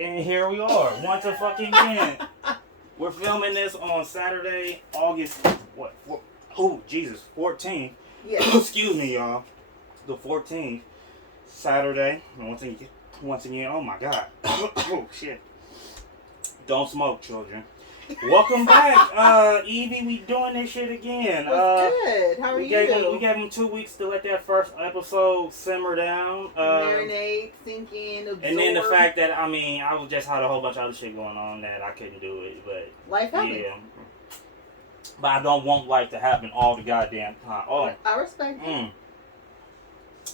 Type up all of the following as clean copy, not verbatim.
And here we are, once a fucking again. We're filming this on Saturday, August, what? Oh, Jesus, 14th. Yes. Excuse me, y'all. The 14th, Saturday. Once again, oh my God. Oh, shit. Don't smoke, children. Welcome back, Evie. We doing this shit again. What's good? How are we you? gave them 2 weeks to let that first episode simmer down. Marinate, sink in, absorb. And then the fact that, I was just had a whole bunch of other shit going on that I couldn't do it. But life happens. Yeah. But I don't want life to happen all the goddamn time. Oh. I respect it.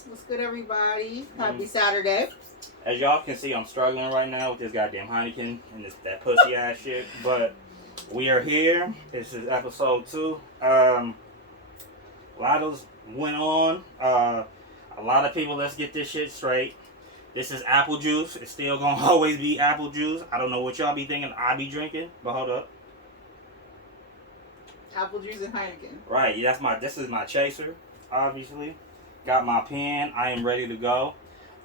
What's good, everybody? Happy Saturday. As y'all can see, I'm struggling right now with this goddamn Heineken and that pussy ass shit. But we are here. This is episode 2. A lot of went on. A lot of people, let's get this shit straight. This is apple juice. It's still gonna always be apple juice. I don't know what y'all be thinking I be drinking, but hold up. Apple juice and Heineken. Right, this is my chaser, obviously. Got my pen. I am ready to go.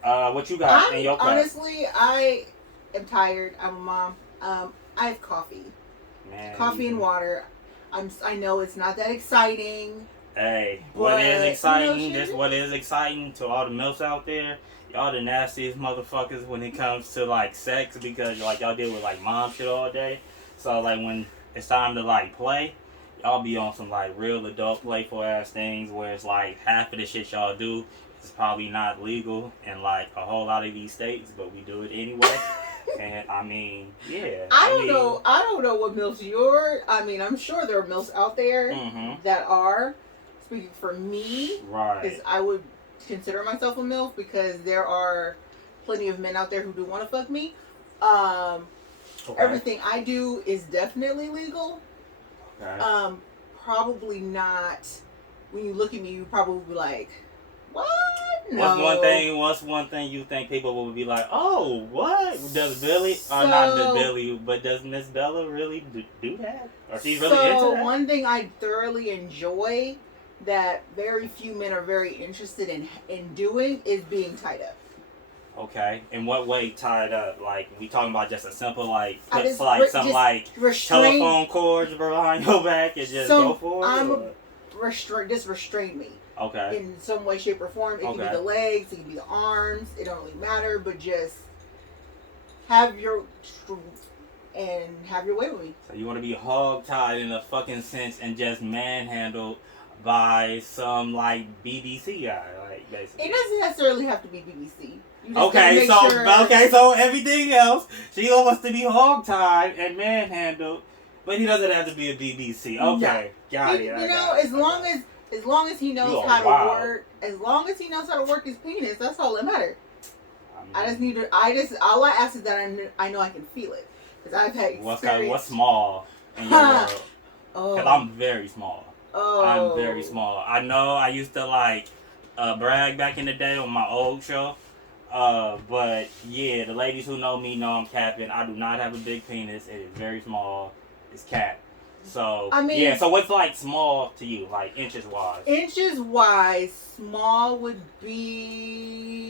What you got in your cup? Honestly, I am tired. I'm a mom. I have coffee. Man, coffee and water. I know it's not that exciting. Hey, what is exciting? What is exciting to all the milfs out there? Y'all the nastiest motherfuckers when it comes to like sex, because like y'all deal with like mom shit all day. So like when it's time to like play, y'all be on some like real adult playful ass things where it's like half of the shit y'all do is probably not legal in like a whole lot of these states, but we do it anyway. And yeah. I don't know what milfs you're. I'm sure there are milfs out there that are. Speaking for me, right? Because I would consider myself a milf because there are plenty of men out there who do want to fuck me. Everything I do is definitely legal. Okay. Probably not. When you look at me, you probably be like, "What? No." What's one thing you think people will be like, "Oh, what does Billy?" Or not Billy, but does Miss Bella really do that? Or she's really into that? One thing I thoroughly enjoy that very few men are very interested in doing is being tied up. Okay. In what way tied up? Like, we talking about just a simple, like, restraint, telephone cords behind your back and just go for it? Just restrain me. Okay. In some way, shape, or form. It can be the legs, it can be the arms. It don't really matter, but just have your way with me. So you want to be hog-tied in a fucking sense and just manhandled by some like BBC guy, like basically. It doesn't necessarily have to be BBC. So everything else, she wants to be hog-tied and manhandled, but he doesn't have to be a BBC. Okay, got it. As long as he knows how to work, his penis, that's all that matters. All I ask is that I know I can feel it, because I've had experience. What's small in your world? Because I'm very small. I'm very small. I know I used to like brag back in the day on my old show. But yeah, the ladies who know me know I'm capping. I do not have a big penis. It is very small. It's cap. So yeah. So what's like small to you, like inches wise? Inches wise, small would be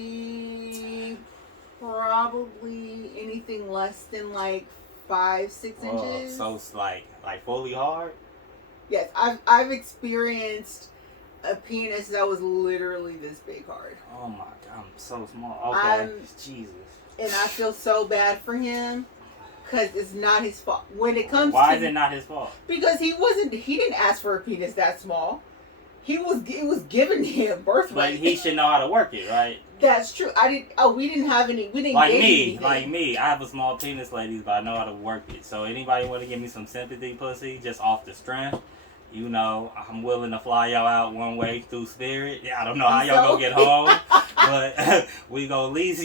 probably anything less than like 5-6 inches. So it's like fully hard. Yes, I've experienced a penis that was literally this big hard. Oh my God, I'm so small. Okay, Jesus. And I feel so bad for him because it's not his fault. When it comes Why is it not his fault? Because he didn't ask for a penis that small. It was given to him birthright. But he should know how to work it, right? That's true. We didn't have any. We didn't like get me, anything. Like me. I have a small penis, ladies, but I know how to work it. So anybody want to give me some sympathy, pussy, just off the strength? You know, I'm willing to fly y'all out one way through Spirit. Yeah, I don't know how y'all gonna get home, but we gonna at least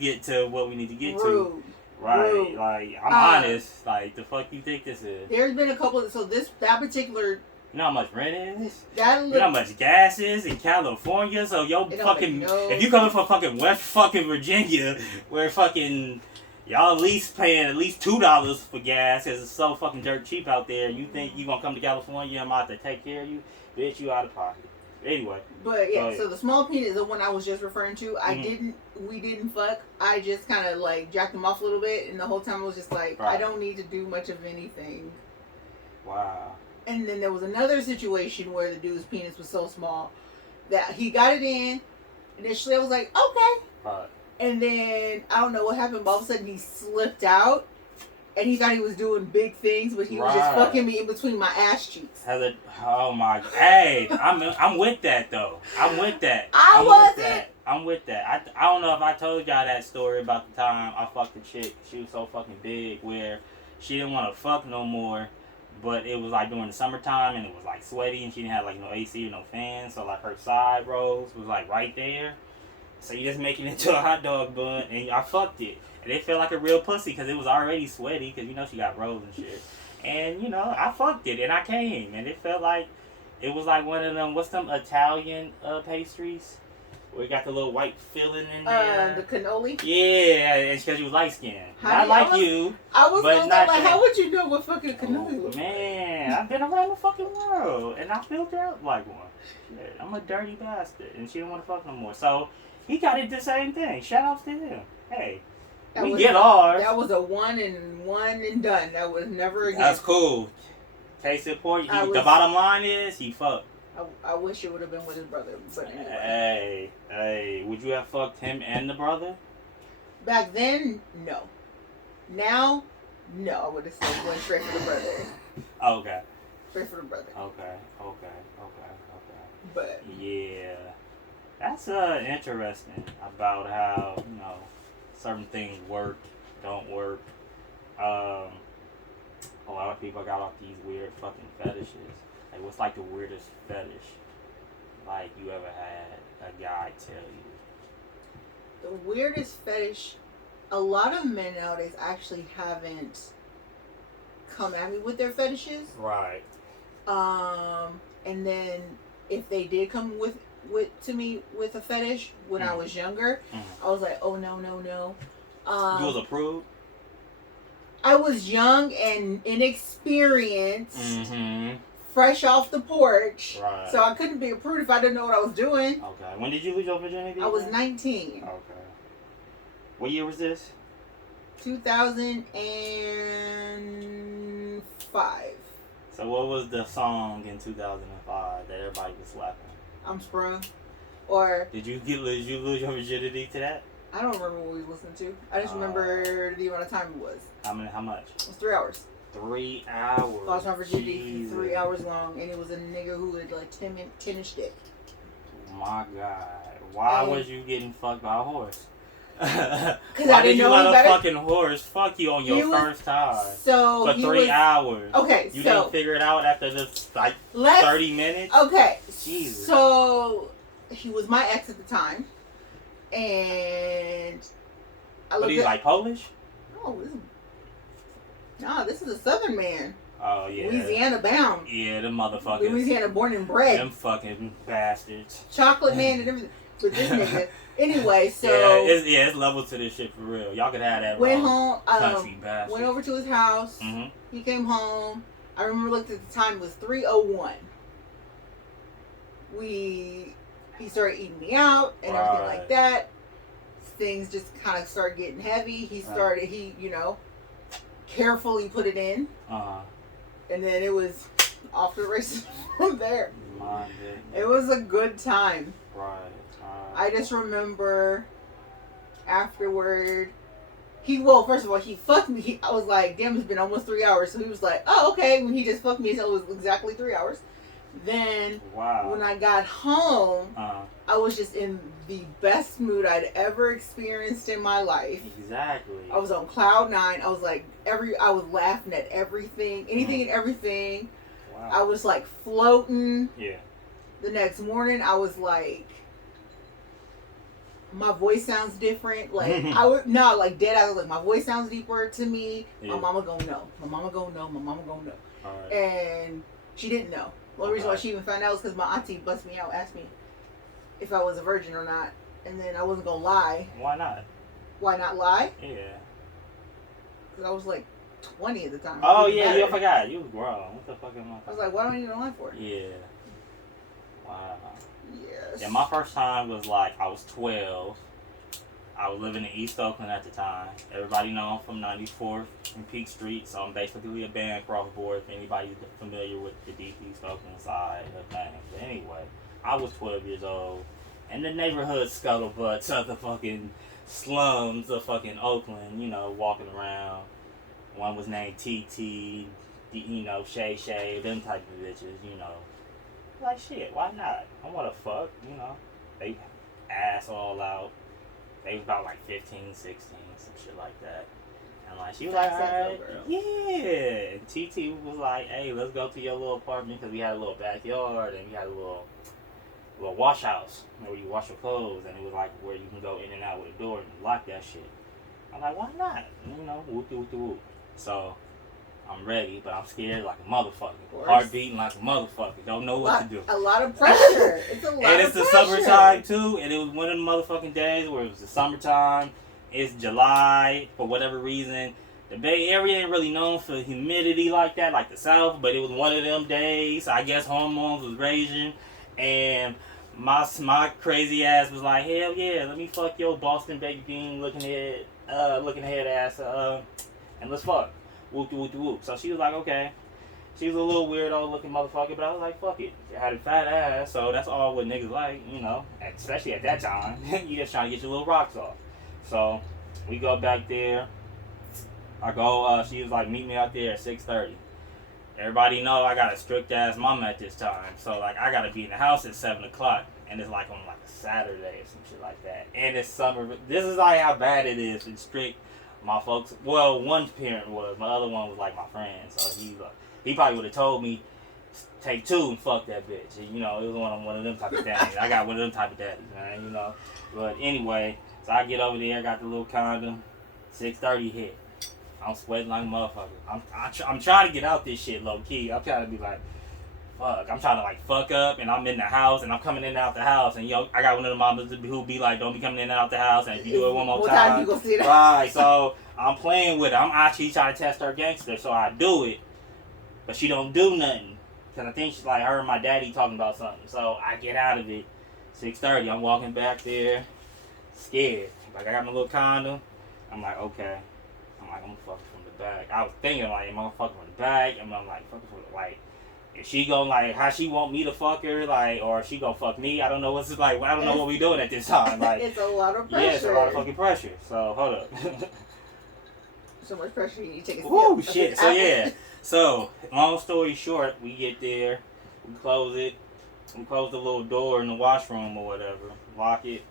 get to what we need to get to. Right, rude. Like I'm honest. Like the fuck you think this is? There's been a couple. That particular. You know how much rent is? You know how much gas is in California? So if you coming from fucking West fucking Virginia, where fucking y'all at least paying at least $2 for gas because it's so fucking dirt cheap out there, you think you gonna come to California and I'm about to take care of you? Bitch, you out of pocket. Anyway. But yeah, so the small penis, the one I was just referring to, we didn't fuck. I just kind of like jacked him off a little bit, and the whole time I was just like, I don't need to do much of anything. Wow. And then there was another situation where the dude's penis was so small that he got it in. Initially, I was like, okay. Right. And then I don't know what happened, but all of a sudden he slipped out. And he thought he was doing big things, but he was just fucking me in between my ass cheeks. Oh my! Hey, I'm with that though. I'm with that. I'm with that. I don't know if I told y'all that story about the time I fucked a chick. She was so fucking big where she didn't want to fuck no more, but it was like during the summertime and it was like sweaty and she didn't have like no AC or no fan, so like her side rows was like right there. So you just make it into a hot dog bun and I fucked it. And it felt like a real pussy because it was already sweaty because, you know, she got rolls and shit. And, you know, I fucked it and I came. And it felt like, it was like one of them, what's them Italian pastries? Where you got the little white filling in there. The cannoli? Yeah, it's because you was light skinned. Not like you. I was going like, how would you know what fucking cannoli was? Man, I've been around the fucking world. And I filtered out like one. Shit, I'm a dirty bastard. And she didn't want to fuck no more. So, he got it the same thing. Shout out to him. Hey. We get ours. That was a one and done. That was never again. That's cool. Case in point, the bottom line is he fucked. I wish it would have been with his brother, but anyway. Hey, would you have fucked him and the brother? Back then, no. Now, no. I would have still went straight for the brother. Okay. Straight for the brother. Okay. But yeah, that's interesting about how, you know, certain things work, don't work. A lot of people got off these weird fucking fetishes. Like, what's like the weirdest fetish like you ever had a guy tell you? The weirdest fetish, a lot of men nowadays actually haven't come at me with their fetishes. Right. And then if they did come to me with a fetish when I was younger, I was like, oh no. You was approved? I was young and inexperienced, fresh off the porch, right. So I couldn't be approved if I didn't know what I was doing. Okay. When did you lose your virginity? I was 19. Okay. What year was this? 2005. So what was the song in 2005 that everybody was slapping? I'm Sprung. Or did you lose your virginity to that? I don't remember what we was listening to. I just remember the amount of time it was. How much? It was 3 hours. 3 hours. Lost my virginity for 3 hours long, and it was a nigga who had like 10-inch dick. Oh my God! Why was you getting fucked by a horse? Because Why did you let a fucking horse fuck you on your first time? So for 3 hours. Okay, you didn't figure it out after just like 30 minutes. Okay, Jesus. So he was my ex at the time, and But he's like Polish? No, this is a Southern man. Oh yeah. Louisiana bound. Yeah, them motherfuckers. Louisiana born and bred. Them fucking bastards. Chocolate man and everything. But this nigga. Anyway, so it's levels to this shit for real. Y'all could have that. Went home. Country bastard. Went over to his house. Mm-hmm. He came home. I remember looked at the time. It was 3:01. He started eating me out and everything like that. Things just kind of started getting heavy. He carefully put it in. And then it was off to the races from there. It was a good time. Right. I just remember afterward, first of all, he fucked me. I was like, damn, it's been almost 3 hours. So he was like, oh, okay. When he just fucked me, so it was exactly 3 hours. Then when I got home, I was just in the best mood I'd ever experienced in my life. Exactly. I was on cloud 9. I was like, I was laughing at everything, anything and everything. Wow. I was like floating. Yeah. The next morning, I was like, my voice sounds different. Like dead. I was like, my voice sounds deeper to me. Yeah. My mama gonna know. My mama gonna know. All right. And she didn't know. The only reason why she even found out was because my auntie bust me out, asked me if I was a virgin or not, and then I wasn't gonna lie. Why not? Why not lie? Yeah. Because I was like 20 at the time. Oh yeah, you forgot. You was grown. What the fuck am I? I was like, why do I need to lie for? Yeah. Wow. Yes. Yeah, my first time was like, I was 12. I was living in East Oakland at the time. Everybody know I'm from 94th and Peak Street, so I'm basically a Bancroft boy if anybody's familiar with the deep East Oakland side of things. But anyway, I was 12 years old, and the neighborhood scuttlebutts of the fucking slums of fucking Oakland, you know, walking around. One was named TT, you know, Shay Shay, them type of bitches, you know. Like, shit, why not? I want to fuck, you know. They ass all out. They was about like 15, 16, some shit like that. And like, she was like, alright, yeah. And TT was like, hey, let's go to your little apartment because we had a little backyard and we had a little wash house where you wash your clothes, and it was like where you can go in and out with a door and lock that shit. I'm like, why not? You know, whoop. So I'm ready, but I'm scared like a motherfucker. Heart beating like a motherfucker. Don't know what to do. A lot of pressure. It's a lot of pressure. And it's the summertime too, and it was one of the motherfucking days where it was the summertime. It's July, for whatever reason. The Bay Area ain't really known for humidity like that, like the South, but it was one of them days. I guess hormones was raging, and my crazy ass was like, hell yeah, let me fuck your Boston baked bean looking head ass, and let's fuck. Whoop. So she was like, okay. She was a little weirdo looking motherfucker, but I was like, fuck it. She had a fat ass, so that's all what niggas like, you know, especially at that time. You just trying to get your little rocks off. So we go back there. I go, she was like, meet me out there at 6:30. Everybody know I got a strict ass mama at this time, so like I gotta be in the house at 7 o'clock, and it's like on like a Saturday or some shit like that. And it's summer. This is like how bad it is. It's strict. My folks, well, one parent was, my other one was like my friend, so he probably would have told me, take two and fuck that bitch. And, you know, it was one of them type of daddies. I got one of them type of daddies, man, you know. But anyway, so I get over there, got the little condom, 6:30 hit. I'm sweating like a motherfucker. I'm trying to get out this shit low key. I'm trying to be like, fuck. I'm trying to like fuck up, and I'm in the house, and I'm coming in and out the house, and yo, I got one of the mamas who be like, don't be coming in and out the house, and if you do it one more time, you gonna see that? Right. So I'm playing with it. I'm actually trying to test her gangster, so I do it, but she don't do nothing, cause I think she's like her and my daddy talking about something. So I get out of it. 6:30. I'm walking back there, scared. Like I got my little condom. I'm like, okay. I'm gonna fuck from the back. I was thinking like, am I gonna fuck from the back? And I'm like, fuck from the like. Is she gonna like how she want me to fuck her, like, or she gonna fuck me? I don't know what's like. I don't know what we doing at this time. Like, it's a lot of pressure. Yeah, it's a lot of fucking pressure. So hold up. So much pressure you need to take a sip. Ooh, shit. So yeah. So long story short, we get there, we close it, we close the little door in the washroom or whatever, lock it,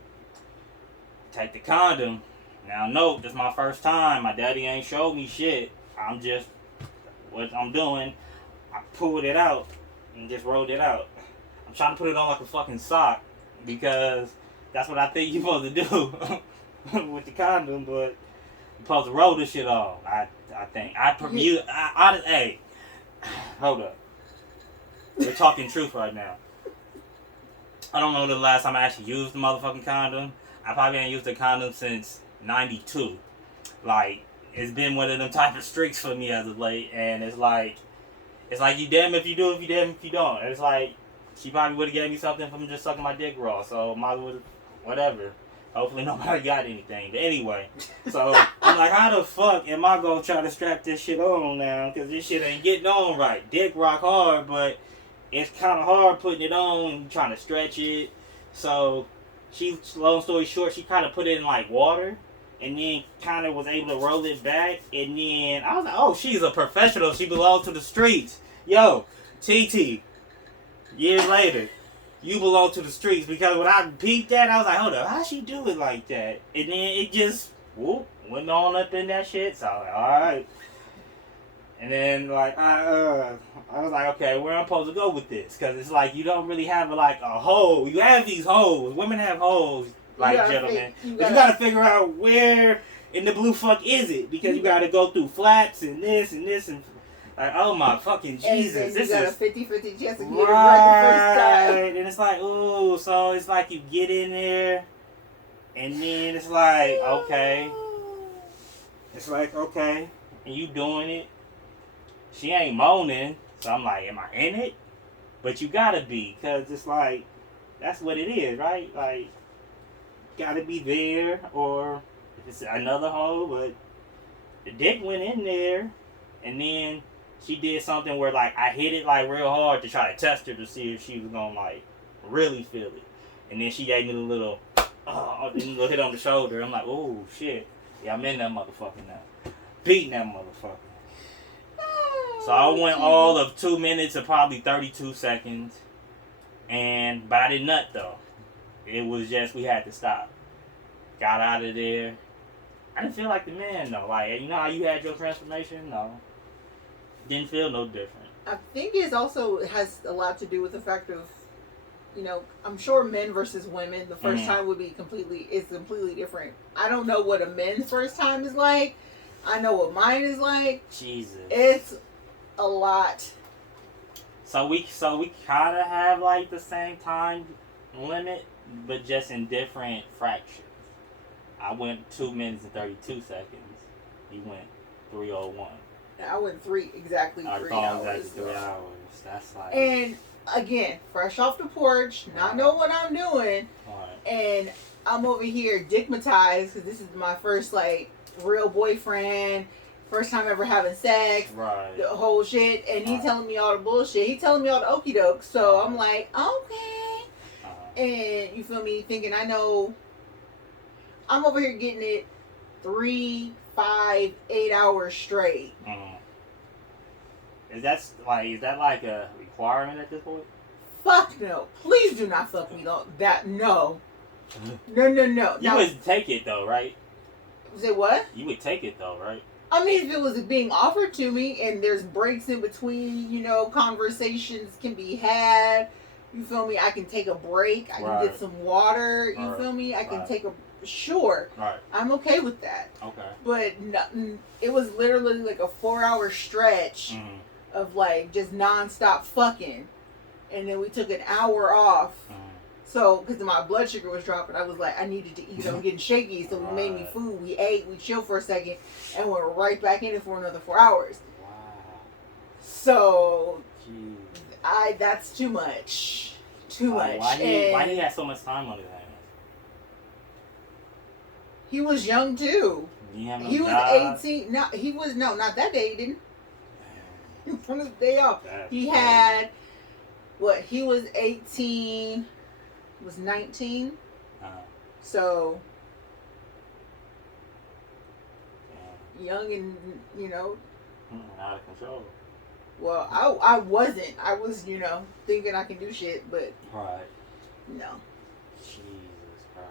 take the condom. Now note, this is my first time. My daddy ain't showed me shit. I'm just what I'm doing. I pulled it out and just rolled it out. I'm trying to put it on like a fucking sock because that's what I think you're supposed to do with the condom, but you're supposed to roll this shit off. I think. Hey, hold up. We're talking truth right now. I don't know the last time I actually used the motherfucking condom. I probably ain't used a condom since 92. Like, it's been one of them type of streaks for me as of late, and it's like you damn if you do, if you damn if you don't. It's like she probably would have gave me something from just sucking my dick raw, so might as well, whatever. Hopefully nobody got anything. But anyway, so I'm like, how the fuck am I gonna try to strap this shit on now? Because this shit ain't getting on right. Dick rock hard, but it's kind of hard putting it on and trying to stretch it. So long story short, she kind of put it in like water. And then kind of was able to roll it back. And then I was like, oh, she's a professional. She belongs to the streets. Yo, TT, years later, you belong to the streets. Because when I peeped that, I was like, hold up, how'd she do it like that? And then it just, went on up in that shit. So I was like, all right. And then, like, I was like, okay, where I'm supposed to go with this? Because it's like, you don't really have, like, a hole. You have these holes. Women have holes. Like, gentlemen, but you gotta figure out where in the blue fuck is it, because you gotta go through flaps and this and like, oh my fucking Jesus, this got a 50-50 chance to get it right the first time. And it's like, ooh, so it's like you get in there, and then it's like, okay, and you doing it. She ain't moaning, so I'm like, am I in it? But you gotta be, cause it's like, That's what it is, right? Like, gotta be there, or it's another hole, but the dick went in there, and then she did something where, like, I hit it, like, real hard to try to test her to see if she was gonna, like, really feel it. And then she gave me the little, little hit on the shoulder. I'm like, oh, shit. Yeah, I'm in that motherfucker now. Beating that motherfucker. So I went all of 2 minutes and probably 32 seconds. But I didn't nut, though. It was just, we had to stop. Got out of there. I didn't feel like the man, though. Like, you know how you had your transformation? No. Didn't feel no different. I think it has a lot to do with the fact of, I'm sure men versus women, the first time would be completely different. I don't know what a man's first time is like. I know what mine is like. Jesus. It's a lot. So we kind of have, like, the same time limit, but just in different fractions. I went 2 minutes and 32 seconds. You went 3:01. I went exactly 3 hours. Exactly 3 hours. That's like. And again, fresh off the porch, not know what I'm doing, and I'm over here dickmatized because this is my first, like, real boyfriend, first time ever having sex, the whole shit, and he telling me all the bullshit. He telling me all the okie doke. So I'm like, okay, and you feel me? Thinking I know. I'm over here getting it 3, 5, 8 hours straight. Is that like a requirement at this point? Fuck no! Please do not fuck me though. No. You would take it though, right? Say what? You would take it though, right? I mean, if it was being offered to me and there's breaks in between, conversations can be had. You feel me? I can take a break. I can get some water. You feel me? I can take a. Sure. Right. I'm okay with that. Okay. But it was literally like a 4-hour stretch of, like, just nonstop fucking. And then we took an hour off. So, because my blood sugar was dropping, I was like, I needed to eat. I'm getting shaky. So we made me food. We ate. We chilled for a second. And we're right back in it for another 4 hours. Wow. So, that's too much. Too much. Why he had so much time on his hands? He was young too. He was 18. No, he was not that day. He didn't. From his day off, he had what? He was 18. Was 19. So young and out of control. Well, I wasn't. I was thinking I can do shit, but no. Jesus Christ.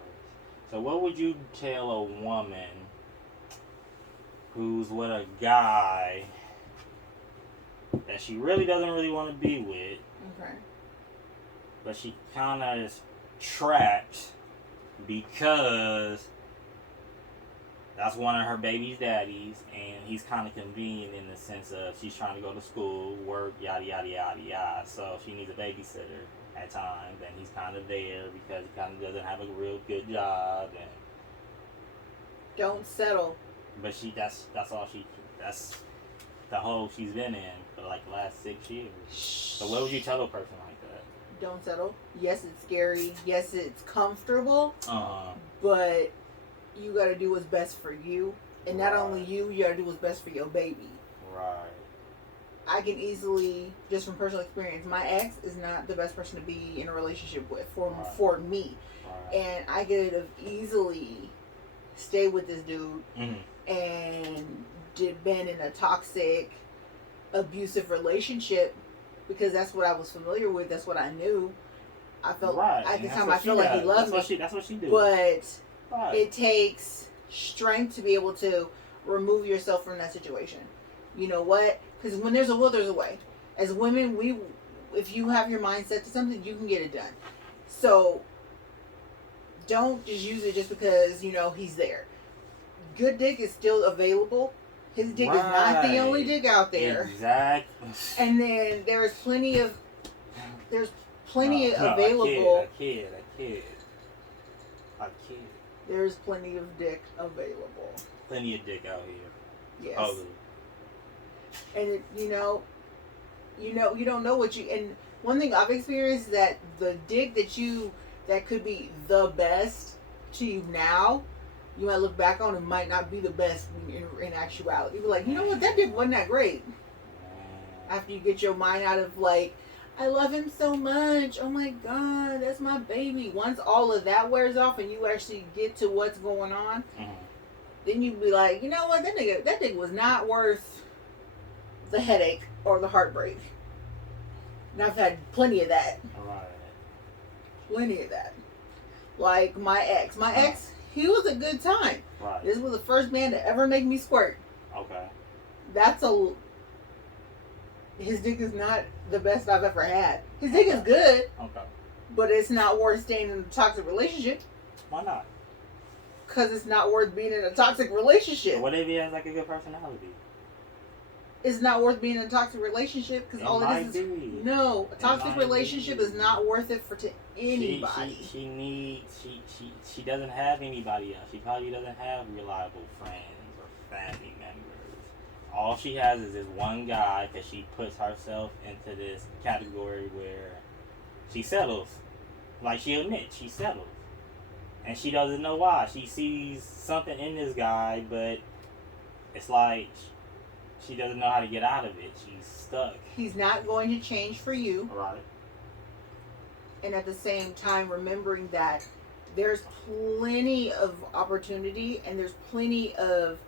So what would you tell a woman who's with a guy that she really doesn't really want to be with, but she kind of is trapped because that's one of her baby's daddies, and he's kind of convenient in the sense of she's trying to go to school, work, yada, yada, yada, yada. So she needs a babysitter at times, and he's kind of there because he kind of doesn't have a real good job. And don't settle. But that's the hole she's been in for like the last 6 years. So what would you tell a person like that? Don't settle. Yes, it's scary. Yes, it's comfortable. But you got to do what's best for you. And not only you got to do what's best for your baby. Right. I can easily, just from personal experience, my ex is not the best person to be in a relationship with for me. And I could have easily stayed with this dude and been in a toxic, abusive relationship because that's what I was familiar with. That's what I knew. I felt at the time I felt like he loved me. That's what she did. But it takes strength to be able to remove yourself from that situation. You know what? Because when there's a will, there's a way. As women, if you have your mind set to something, you can get it done. So don't just use it just because he's there. Good dick is still available. His dick is not the only dick out there. Exactly. And then there's plenty available. A kid. There's plenty of dick available. Plenty of dick out here. Yes. And You don't know what you. And one thing I've experienced is that the dick that could be the best to you now, you might look back on and might not be the best in actuality. You're like, you know what, that dick wasn't that great. After you get your mind out of like, I love him so much. Oh my God, that's my baby. Once all of that wears off and you actually get to what's going on, then you be like, you know what, that nigga was not worth the headache or the heartbreak. And I've had plenty of that. Right. Plenty of that. Like my ex. My ex, he was a good time. Right. This was the first man to ever make me squirt. Okay. His dick is not the best I've ever had. His dick is good. Okay. But it's not worth staying in a toxic relationship. Why not? Because it's not worth being in a toxic relationship. What if he has like a good personality? It's not worth being in a toxic relationship because all it is no, a toxic relationship is not worth it to anybody. She doesn't have anybody else. She probably doesn't have reliable friends or family members. All she has is this one guy that she puts herself into this category where she settles. Like she admits, she settles. And she doesn't know why. She sees something in this guy, but it's like she doesn't know how to get out of it. She's stuck. He's not going to change for you. Right. And at the same time, remembering that there's plenty of opportunity and there's plenty of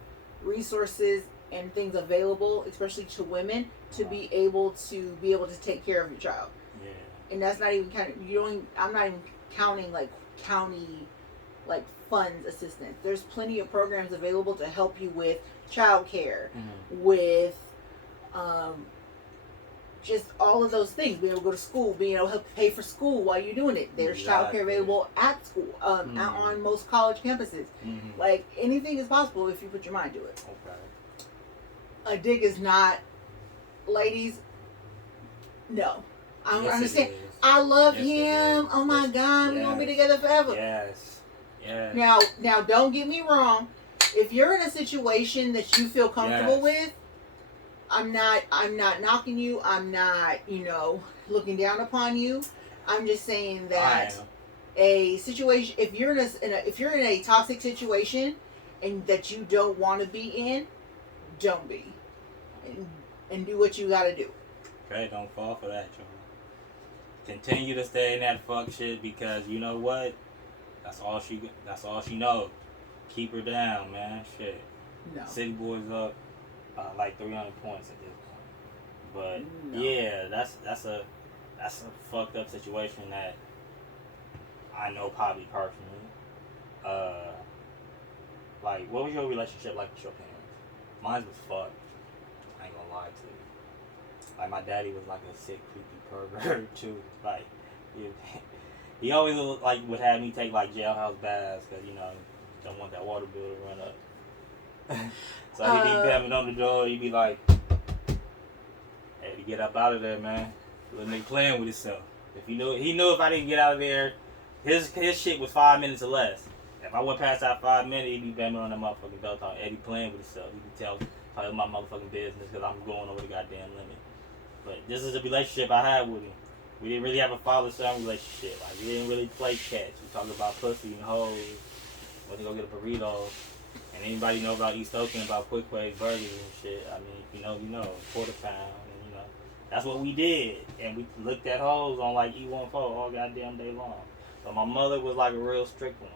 resources and things available, especially to women, to be able to take care of your child. Yeah. And that's not even I'm not even counting like county like funds assistance. There's plenty of programs available to help you with childcare, with just all of those things. Being able to go to school, being able to help pay for school while you're doing it. There's childcare available at school, out on most college campuses. Like anything is possible if you put your mind to it. Okay. A dick is not, ladies. No, I understand. I love him. Oh my God, we're gonna be together forever. Yes. Yes. Now, don't get me wrong. If you're in a situation that you feel comfortable with, I'm not knocking you. I'm not, looking down upon you. I'm just saying that a situation, if you're in a toxic situation and that you don't want to be in, don't be, and do what you gotta do. Okay, don't fall for that, y'all. Continue to stay in that fuck shit because you know what? That's all she knows. Keep her down, man. Shit. No. City Boys up like 300 points at this point. But yeah, that's a fucked up situation that I know probably personally. Like, what was your relationship like with your parents? Mine was fucked. I ain't gonna lie to you. Like, my daddy was like a sick, creepy pervert too. Like, he always like would have me take like jailhouse baths because don't want that water bill to run up. So he'd be bamming on the door. He'd be like, "Hey, to get up out of there, man. Little nigga playing with himself. If he knew if I didn't get out of there, his shit was 5 minutes or less. If I went past that 5 minutes, he'd be bamming on that motherfucking door talking Eddie playing with himself. He could tell my motherfucking business because I'm going over the goddamn limit. But this is a relationship I had with him. We didn't really have a father-son relationship. Like, we didn't really play catch. We talked about pussy and hoes. Went to go get a burrito. And anybody know about East Oakland, about Quick Way burgers and shit. I mean, you know, quarter pound. And, that's what we did. And we looked at hoes on, like, E14 all goddamn day long. So my mother was, like, a real strict one.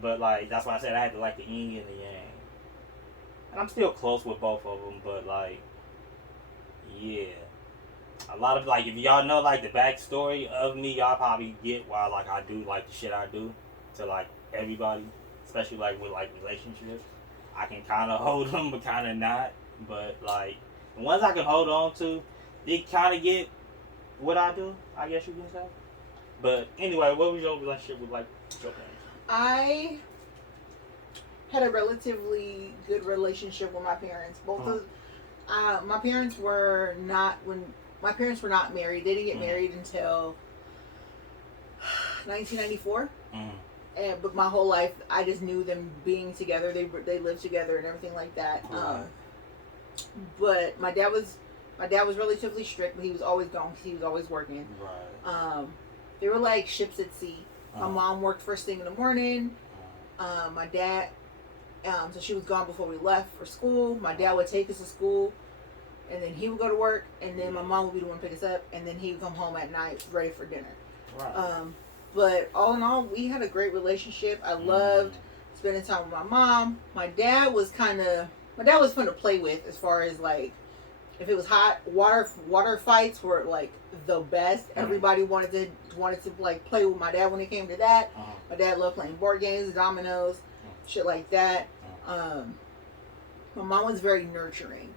But, like, that's why I said I had to like the yin and the yang. And I'm still close with both of them, but, like, yeah. A lot of, like, if y'all know, like, the backstory of me, y'all probably get why, like, I do, like, the shit I do to, like, everybody. Especially, like, with, like, relationships. I can kind of hold them, but kind of not. But, like, the ones I can hold on to, they kind of get what I do, I guess you can say. But, anyway, what was your relationship with, like, your parents? I had a relatively good relationship with my parents. Both of my parents were not married. They didn't get married until 1994. But my whole life, I just knew them being together. They lived together and everything like that. But my dad was My dad was relatively strict, but he was always gone because he was always working. Right. They were like ships at sea. My mom worked first thing in the morning. My dad, so she was gone before we left for school. My dad would take us to school, and then he would go to work, and then my mom would be the one to pick us up, and then he would come home at night ready for dinner. Right. But all in all, we had a great relationship. I loved spending time with my mom. My dad was fun to play with as far as like, if it was hot, water fights were like the best. Everybody wanted to like play with my dad when it came to that. My dad loved playing board games, dominoes, shit like that. My mom was very nurturing.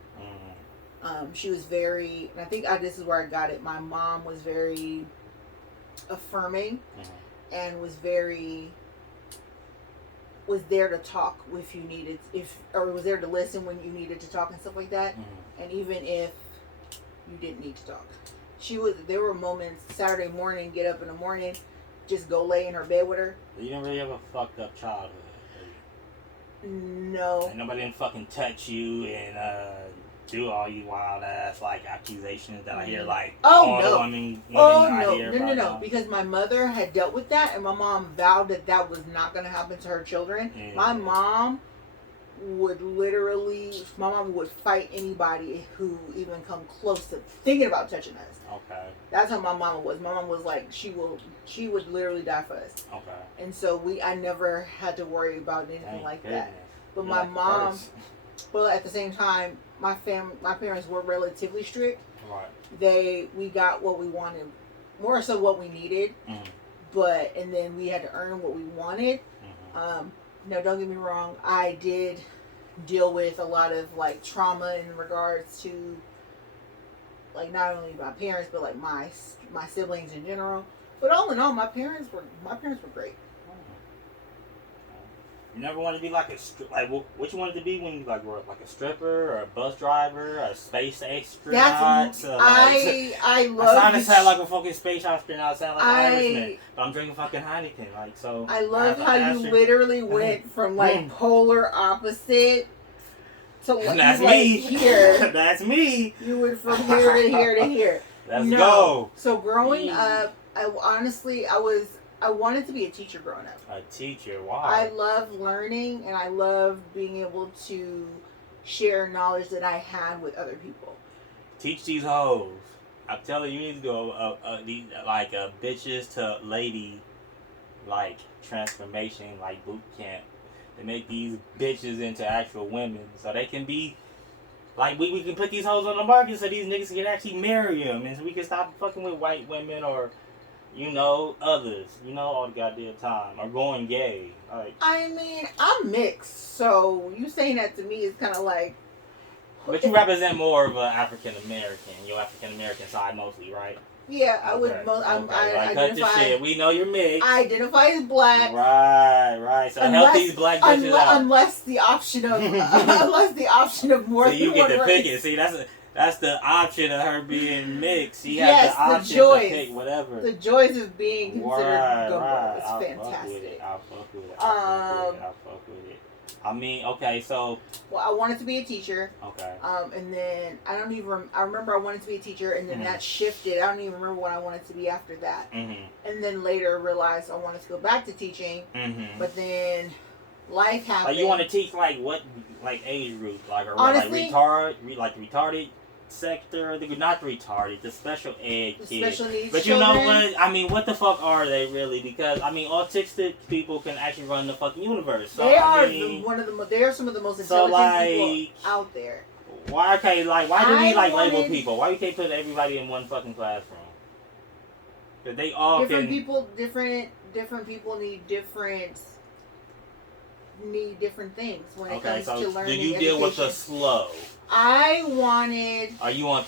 She was very, and I think this is where I got it. My mom was very affirming and was there to talk if you needed, or was there to listen when you needed to talk and stuff like that. And even if you didn't need to talk, there were moments, Saturday morning, get up in the morning, just go lay in her bed with her. You didn't really have a fucked up childhood. No. Like, nobody didn't fucking touch you and do all you wild ass like accusations that I hear like all the women no, because my mother had dealt with that, and my mom vowed that was not going to happen to her children. My mom would fight anybody who even come close to thinking about touching us. Okay. That's how my mama was. My mom was like, she would literally die for us. Okay. And so I never had to worry about anything like that. But my mom, but at the same time, my parents were relatively strict. Right. We got what we wanted, more so what we needed. And then we had to earn what we wanted. No, don't get me wrong. I did deal with a lot of like trauma in regards to like not only my parents but like my siblings in general. But all in all, my parents were great. You never wanted to be like what you wanted to be when you like were like a stripper or a bus driver, a space astronaut? I love. I sound to like a fucking space astronaut. Sound like an Irishman, but I'm drinking fucking Heineken. Like so. I love how you literally went from like polar opposite to like, that's me here. That's me. You went from here to here to here. Let's go. So growing up, I wanted to be a teacher growing up. A teacher, wow. I love learning, and I love being able to share knowledge that I had with other people. Teach these hoes. I'm telling you, you need to go like a bitches to lady like transformation, like boot camp. To make these bitches into actual women, so they can be like we can put these hoes on the market, so these niggas can actually marry them, and so we can stop fucking with white women or. Others, all the goddamn time, or going gay. Like, I mean, I'm mixed, so you saying that to me is kind of like. But you represent more of an African American, your African American side mostly, right? Yeah, I would. I cut your shit. We know you're mixed. I identify as black. Right. So help these black bitches out. Unless the option of more. So you get to pick it. See, that's the option of her being mixed. She has the option to pick whatever. The joys of being considered gumbo. It's fantastic. I'll fuck with it. I mean, okay, so. Well, I wanted to be a teacher. Okay. And then I remember I wanted to be a teacher, and then that shifted. I don't even remember what I wanted to be after that. And then later realized I wanted to go back to teaching. But then life happened. Like you want to teach like what, like age group, like or honestly, like retarded sector, not retarded, the special ed kids. Special needs but you children. know what? I mean, what the fuck are they really? Because I mean, autistic people can actually run the fucking universe. So, they are they are some of the most intelligent people out there. Why do we label people? Why we can't put everybody in one fucking classroom? Because they all different people need different things when it comes to learning. Do you deal with the slow? You want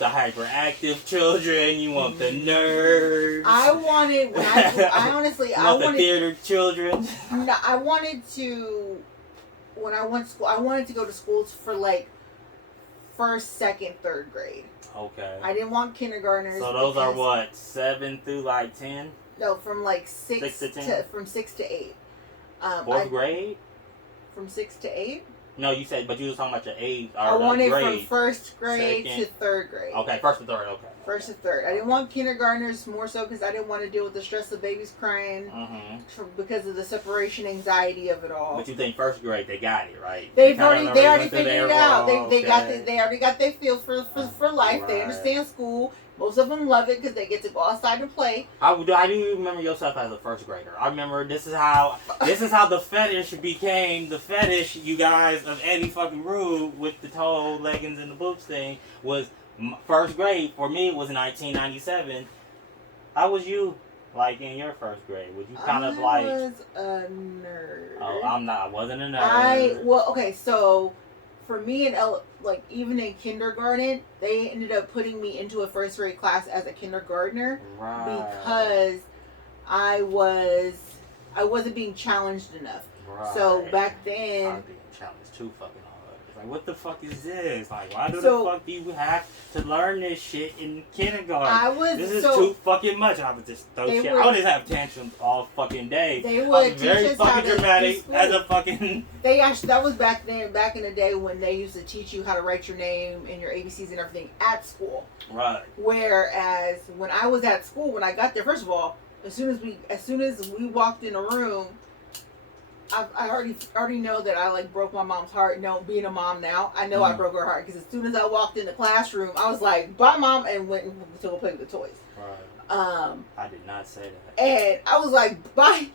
the hyperactive children? You want the nerds? I wanted the theater children. No, I wanted to. When I went to school, I wanted to go to schools for like first, second, third grade. Okay. I didn't want kindergartners. So those are what, 7 through like 10? No, from like 6 to 10. From 6 to 8. Fourth grade. From 6 to 8. No, you said, but you was talking about your age. Or I wanted grade. from first grade to third grade. Okay, first to third. Okay. First to third. I didn't want kindergartners more so because I didn't want to deal with the stress of babies crying because of the separation anxiety of it all. But you think first grade they got it right? They already figured it out. They already got their feel for life. Right. They understand school. Most of them love it because they get to go outside and play. I do remember yourself as a first grader. I remember this is how the fetish became the fetish, you guys, of Eddie fucking Rude with the toe leggings and the boobs thing was first grade. For me, it was 1997. How was you like in your first grade? Was you kind of like? I was a nerd. Oh, I'm not. I wasn't a nerd. So for me even in kindergarten, they ended up putting me into a first grade class as a kindergartner because I wasn't being challenged enough. Right. So back then, I was being challenged too fucking hard. It's like, what the fuck is this? Like, why the fuck do you have to learn this shit in kindergarten? This is too fucking much. I would just throw shit. I would just have tantrums all fucking day. They would very teach us fucking how dramatic to as a fucking. That was back in the day when they used to teach you how to write your name and your ABCs and everything at school. Right. Whereas when I was at school, when I got there, first of all, as soon as we walked in a room, I already know that I broke my mom's heart. No, being a mom now, I know I broke her heart because as soon as I walked in the classroom, I was like, "Bye, Mom," and went to go play with the toys. Right. I did not say that. And I was like, "Bye,"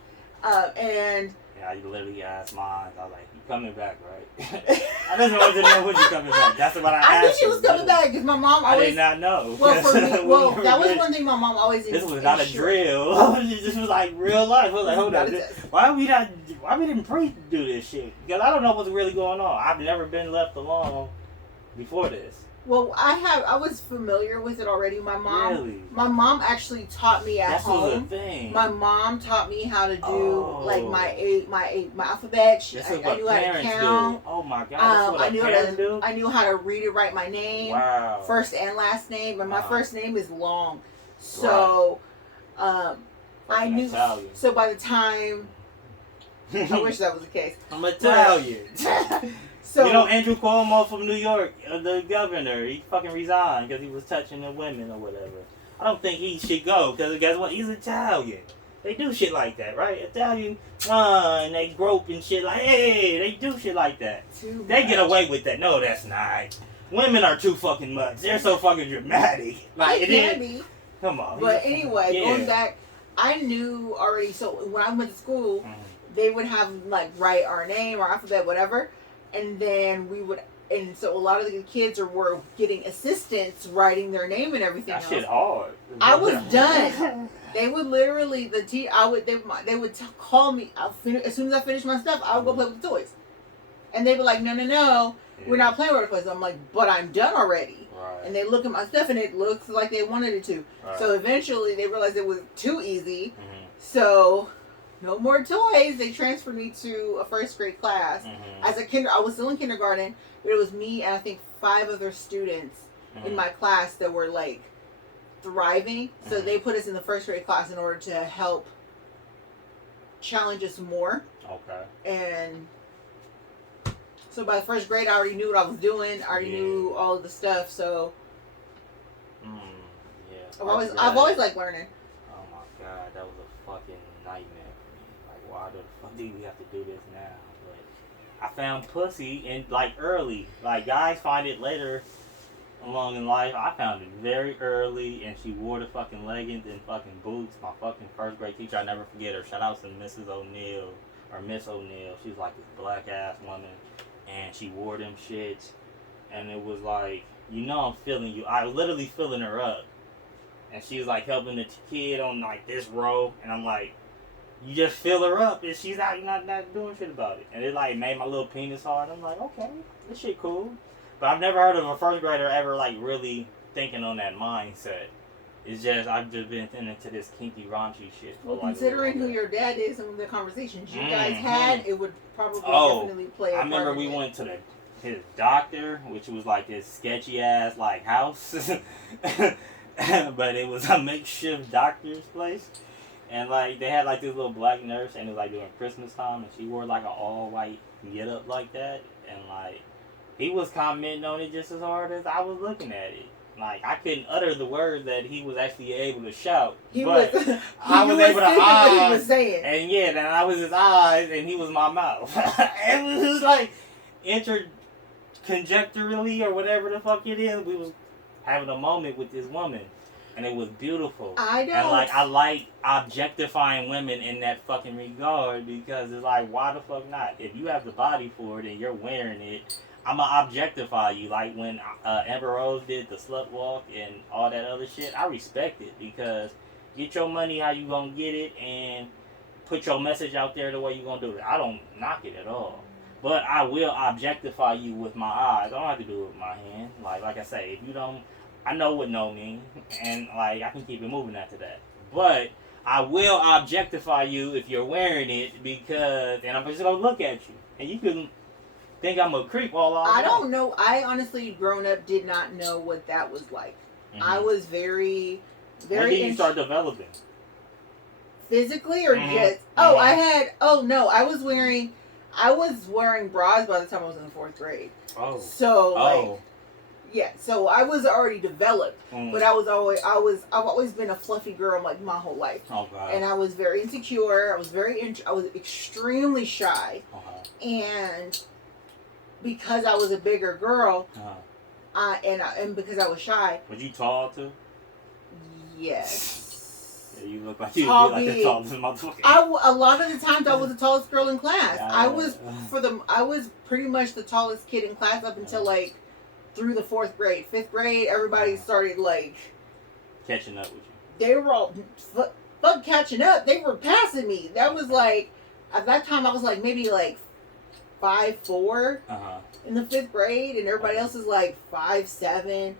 and. Yeah, I literally asked mine. I was like, "You coming back, right?" I just wanted to know when you coming back. That's what I asked. I knew she was coming back because my mom always. I did not know. Well, for me, that was one thing my mom always. This was not a drill. This was like real life. I was like, hold on, why we didn't pre-do this shit? Because I don't know what's really going on. I've never been left alone before this. Well, I was familiar with it already. My mom actually taught me at home. That's the thing. My mom taught me how to do my alphabet. I knew how to count. Oh my god! That's what I knew how to read and write my name. Wow. First and last name, and my first name is long, so I knew. Italian. So by the time, I wish that was the case. I'm Italian. So, Andrew Cuomo from New York, the governor, he fucking resigned because he was touching the women or whatever. I don't think he should go because guess what? He's Italian. They do shit like that, right? Italian, and they grope and shit like, hey, they do shit like that. They get away with that. No, that's not. Women are too fucking much. They're so fucking dramatic. Like it can be. Come on. But anyway, going back, I knew already. So when I went to school, they would have write our name, our alphabet, whatever. And then so a lot of the kids were getting assistants writing their name and everything else. That shit hard. I was done. They would literally, they would call me, as soon as I finished my stuff, I would go play with the toys. And they'd be like, no, we're not playing with the toys. I'm like, but I'm done already. Right. And they look at my stuff and it looks like they wanted it to. Right. So eventually they realized it was too easy. Mm-hmm. So... no more toys. They transferred me to a first grade class. Mm-hmm. I was still in kindergarten, but it was me and I think 5 other students in my class that were thriving. Mm-hmm. So they put us in the first grade class in order to help challenge us more. Okay. And so by the first grade, I already knew what I was doing. I already knew all of the stuff. So I've always liked learning. Oh my god, that was a fucking nightmare. Why the fuck do we have to do this now? But I found pussy early. Guys find it later along in life. I found it very early, and she wore the fucking leggings and fucking boots. My fucking first grade teacher, I never forget her. Shout out to Mrs. O'Neill or Miss O'Neill. She was this black ass woman, and she wore them shits, and it was I'm feeling you. I was literally filling her up, and she was helping the kid on this row, and I'm like. You just fill her up and she's not doing shit about it. And it made my little penis hard. I'm like, okay, this shit cool. But I've never heard of a first grader ever really thinking on that mindset. It's just, I've just been into this kinky raunchy shit. Well, considering who your dad is and the conversations you guys had, it would probably definitely play a part. I remember we went to his doctor, which was this sketchy ass house. But it was a makeshift doctor's place. And they had this little black nurse, and it was during Christmas time, and she wore an all white get up like that, and like he was commenting on it just as hard as I was looking at it. Like I couldn't utter the words that he was actually able to shout, but I was able to what he was saying. And yeah, then I was his eyes, and he was my mouth. And it was like conjecturally or whatever the fuck it is. We was having a moment with this woman, and it was beautiful. I don't. And like I like objectifying women in that fucking regard because it's like, why the fuck not? If you have the body for it and you're wearing it, I'ma objectify you. Like when Amber Rose did the slut walk and all that other shit, I respect it because get your money how you gonna get it and put your message out there the way you gonna do it. I don't knock it at all. But I will objectify you with my eyes. I don't have to do it with my hand. Like I say, if you don't, I know what no means, and like I can keep it moving after that. But I will objectify you if you're wearing it because, and I'm just gonna look at you, and you can think I'm a creep all along. I don't know. I honestly, growing up, did not know what that was like. Mm-hmm. I was very. When did you start developing? Physically or just? Oh, I had. Oh no, I was wearing bras by the time I was in the 4th grade. Oh. So like, yeah. So I was already developed, but I've always been a fluffy girl like my whole life. Oh God. And I was very insecure. I was extremely shy, and because I was a bigger girl, and because I was shy. Was you tall too? Yes. Yeah, you look like you'd be like the tallest motherfucker. A lot of the times I was the tallest girl in class. I was pretty much the tallest kid in class up until like through the 4th grade. 5th grade, everybody started like catching up with you. They were all fuck catching up. They were passing me. That was like at that time I was like maybe like 5'4" in the 5th grade, and everybody else is like 5'7".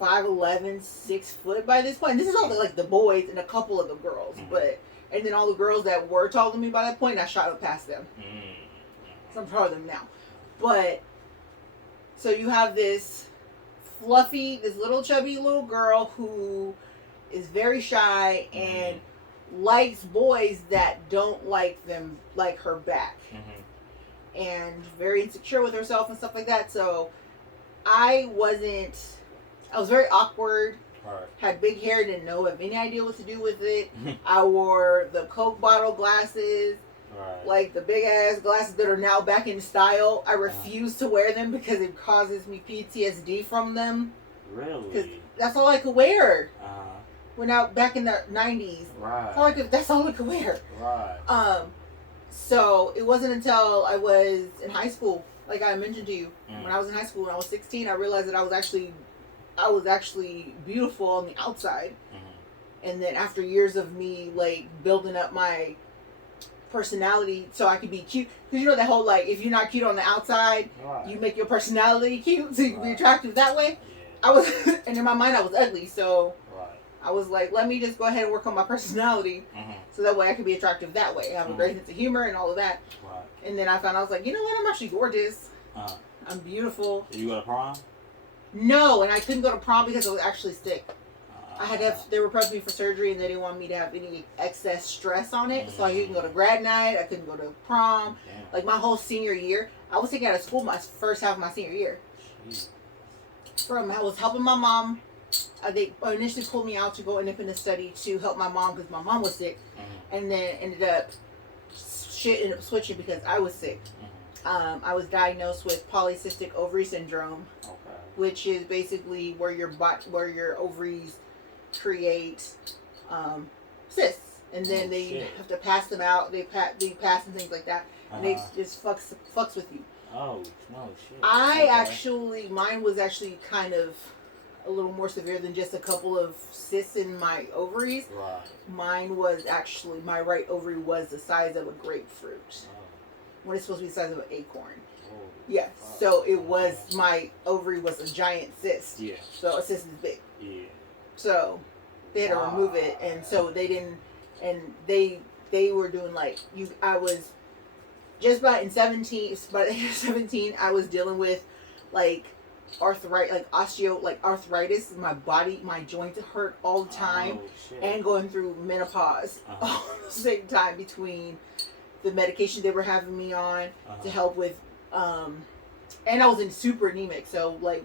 5'11", 6 foot by this point. This is all like the boys and a couple of the girls, and then all the girls that were taller than me by that point, I shot up past them. So I'm taller than them now. But so you have this little chubby little girl who is very shy and likes boys that don't like her back, and very insecure with herself and stuff like that. So I was very awkward. Right. Had big hair, didn't know have any idea what to do with it. I wore the Coke bottle glasses, like the big ass glasses that are now back in style. I refuse to wear them because it causes me PTSD from them. Really? Because that's all I could wear. When back in the 90s. Right. That's all I could wear. Right. So it wasn't until I was in high school, like I mentioned to you, when I was in high school, when I was 16, I realized that I was actually beautiful on the outside. And then after years of me like building up my personality so I could be cute, because you know that whole like if you're not cute on the outside, you make your personality cute so you can be attractive that way. I was and in my mind I was ugly, so I was like, let me just go ahead and work on my personality so that way I can be attractive that way. I have a great sense of humor and all of that. And then I was like, you know what, I'm actually gorgeous. I'm beautiful. Did you go to prom? No, and I couldn't go to prom because I was actually sick. They were prepping me for surgery, and they didn't want me to have any excess stress on it. So I couldn't go to grad night. I couldn't go to prom. Damn. Like my whole senior year, I was taken out of school my first half of my senior year. I was helping my mom. They initially pulled me out to go independent study to help my mom because my mom was sick, and then ended up switching because I was sick. I was diagnosed with polycystic ovary syndrome, which is basically where your ovaries create cysts, and then they have to pass them out. They pass and things like that, and they just fucks with you. Oh no shit! Mine was actually kind of a little more severe than just a couple of cysts in my ovaries. Right. Mine was actually, my right ovary was the size of a grapefruit. When it's supposed to be the size of an acorn. Yeah, so my ovary was a giant cyst. Yeah. So a cyst is big. Yeah. So they had to remove it, and so they didn't, and they were doing I was just by the age of 17, I was dealing with arthritis in my body. My joints hurt all the time, and going through menopause all at the same time between the medication they were having me on to help with, and I was in super anemic, so like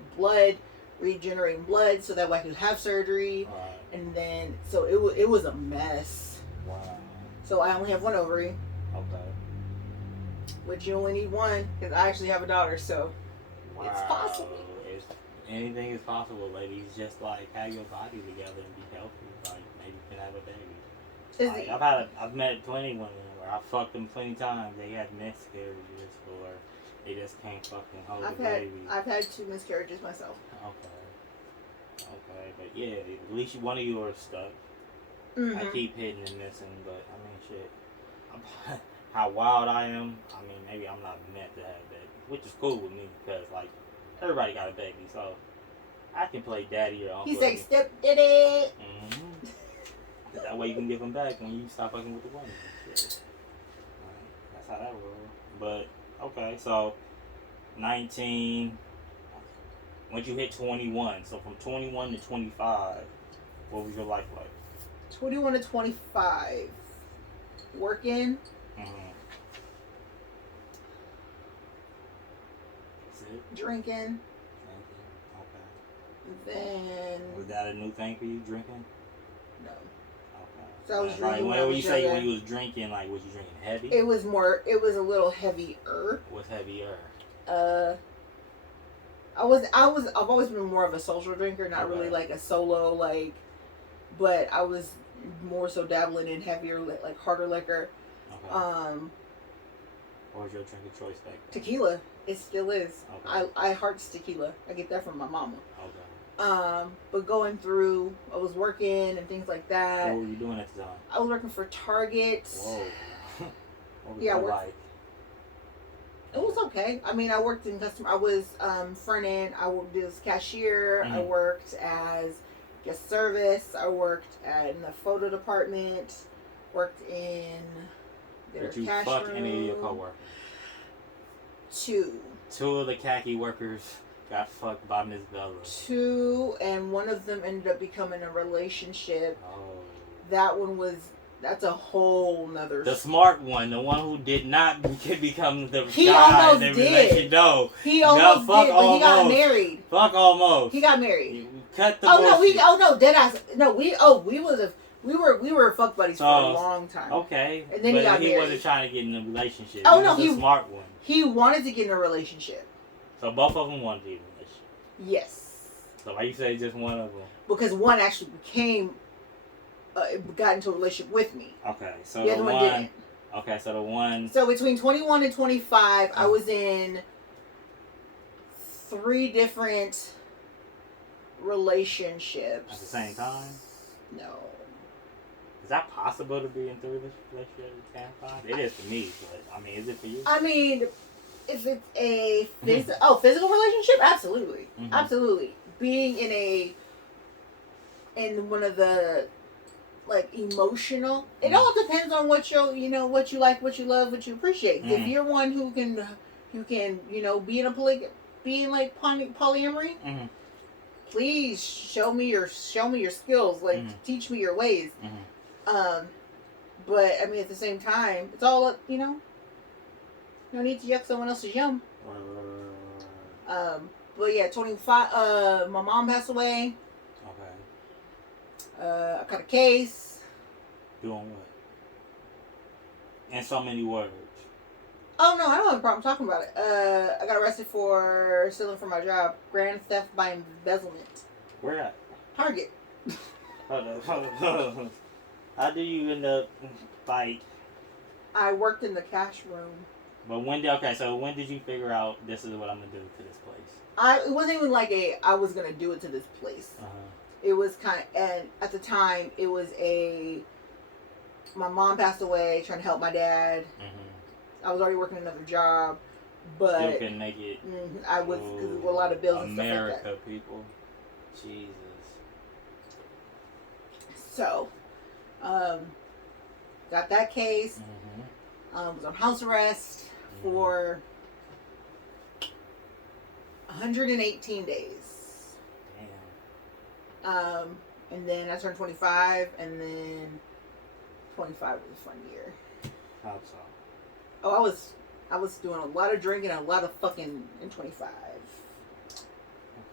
regenerating blood, so that way I could have surgery, and then so it was a mess. Wow. So I only have one ovary. Okay. Which you only need one, because I actually have a daughter, so it's possible. Anything is possible, ladies. Just like have your body together and be healthy. Like maybe you can have a baby. Like, I've met plenty women where I fucked them plenty times. They had miscarriages or they just can't fucking hold a baby. I've had 2 miscarriages myself. Okay, but yeah, at least one of yours stuck. Mm-hmm. I keep hitting and missing, but I mean, shit. How wild I am. I mean, maybe I'm not meant to have that, which is cool with me because like everybody got a baby, so I can play daddy or uncle. He's like step daddy. Mm-hmm. That way you can give them back when you stop fucking with the woman. That's how that rolls. But okay, so 19. Once you hit 21, so from 21 to 25, what was your life like? 21 to 25, working. Drinking. Okay. Then. Was that a new thing for you, drinking? No. Okay. So I was drinking. Like, when you say when you was drinking, like, was you drinking heavy? It was a little heavier. What's heavier? I've always been more of a social drinker, not really like a solo, like, but I was more so dabbling in heavier, like harder liquor. Okay. What was your drink of choice back then? Tequila. It still is. Okay. I heart tequila. I get that from my mama. Okay. But going through, I was working and things like that. What were you doing at the time? I was working for Target. Whoa. What was that like? It was okay. I mean, I worked in customer. I was front end. I worked as cashier. Mm-hmm. I worked as guest service. I worked in the photo department. Worked in their Did you cash fuck room. any of your coworkers? 2. 2 of the khaki workers got fucked by Miss Bella. 2, and one of them ended up becoming a relationship. Oh. That's a whole nother. The smart one, the one who did not become the he guy almost that did. No, he almost did, but almost. he got married. Fuck almost. He got married. You cut the bullshit. Deadass. No, we were fuck buddies for a long time. Okay, and then he got married. He wasn't trying to get in a relationship. He was a smart one. He wanted to get in a relationship. So both of them wanted to get in a relationship. Yes. So why you say just one of them? Because one actually got into a relationship with me. Okay, so the other one didn't. Okay, so the one. So between 21 and 25, I was in 3 different relationships. At the same time? No. Is that possible to be in 3 relationships at the same time? It is for me, but I mean, is it for you? I mean, if it's a physical relationship, absolutely, absolutely. Being in one of the like emotional, it all depends on what what you like, what you love, what you appreciate. If you're one who can be in a polyamory, please show me your skills, like teach me your ways. But I mean, at the same time, it's all no need to yuck someone else's yum. But yeah, 25. My mom passed away. Okay. I got a case. Doing what? In so many words. Oh no, I don't have a problem talking about it. I got arrested for stealing from my job. Grand theft by embezzlement. Where at? Target. Hold on. How do you end up like? I worked in the cash room. But when did you figure out this is what I'm gonna do to this place? It wasn't even like I was gonna do it to this place. It was and at the time it was my mom passed away trying to help my dad. I was already working another job, but still couldn't make it. I was because there were a lot of bills and stuff like that. America, people, Jesus. So, got that case. Was on house arrest for 118 days. Damn. And then I turned 25, and then 25 was a fun year. How so? Oh, I was doing a lot of drinking and a lot of fucking in 25.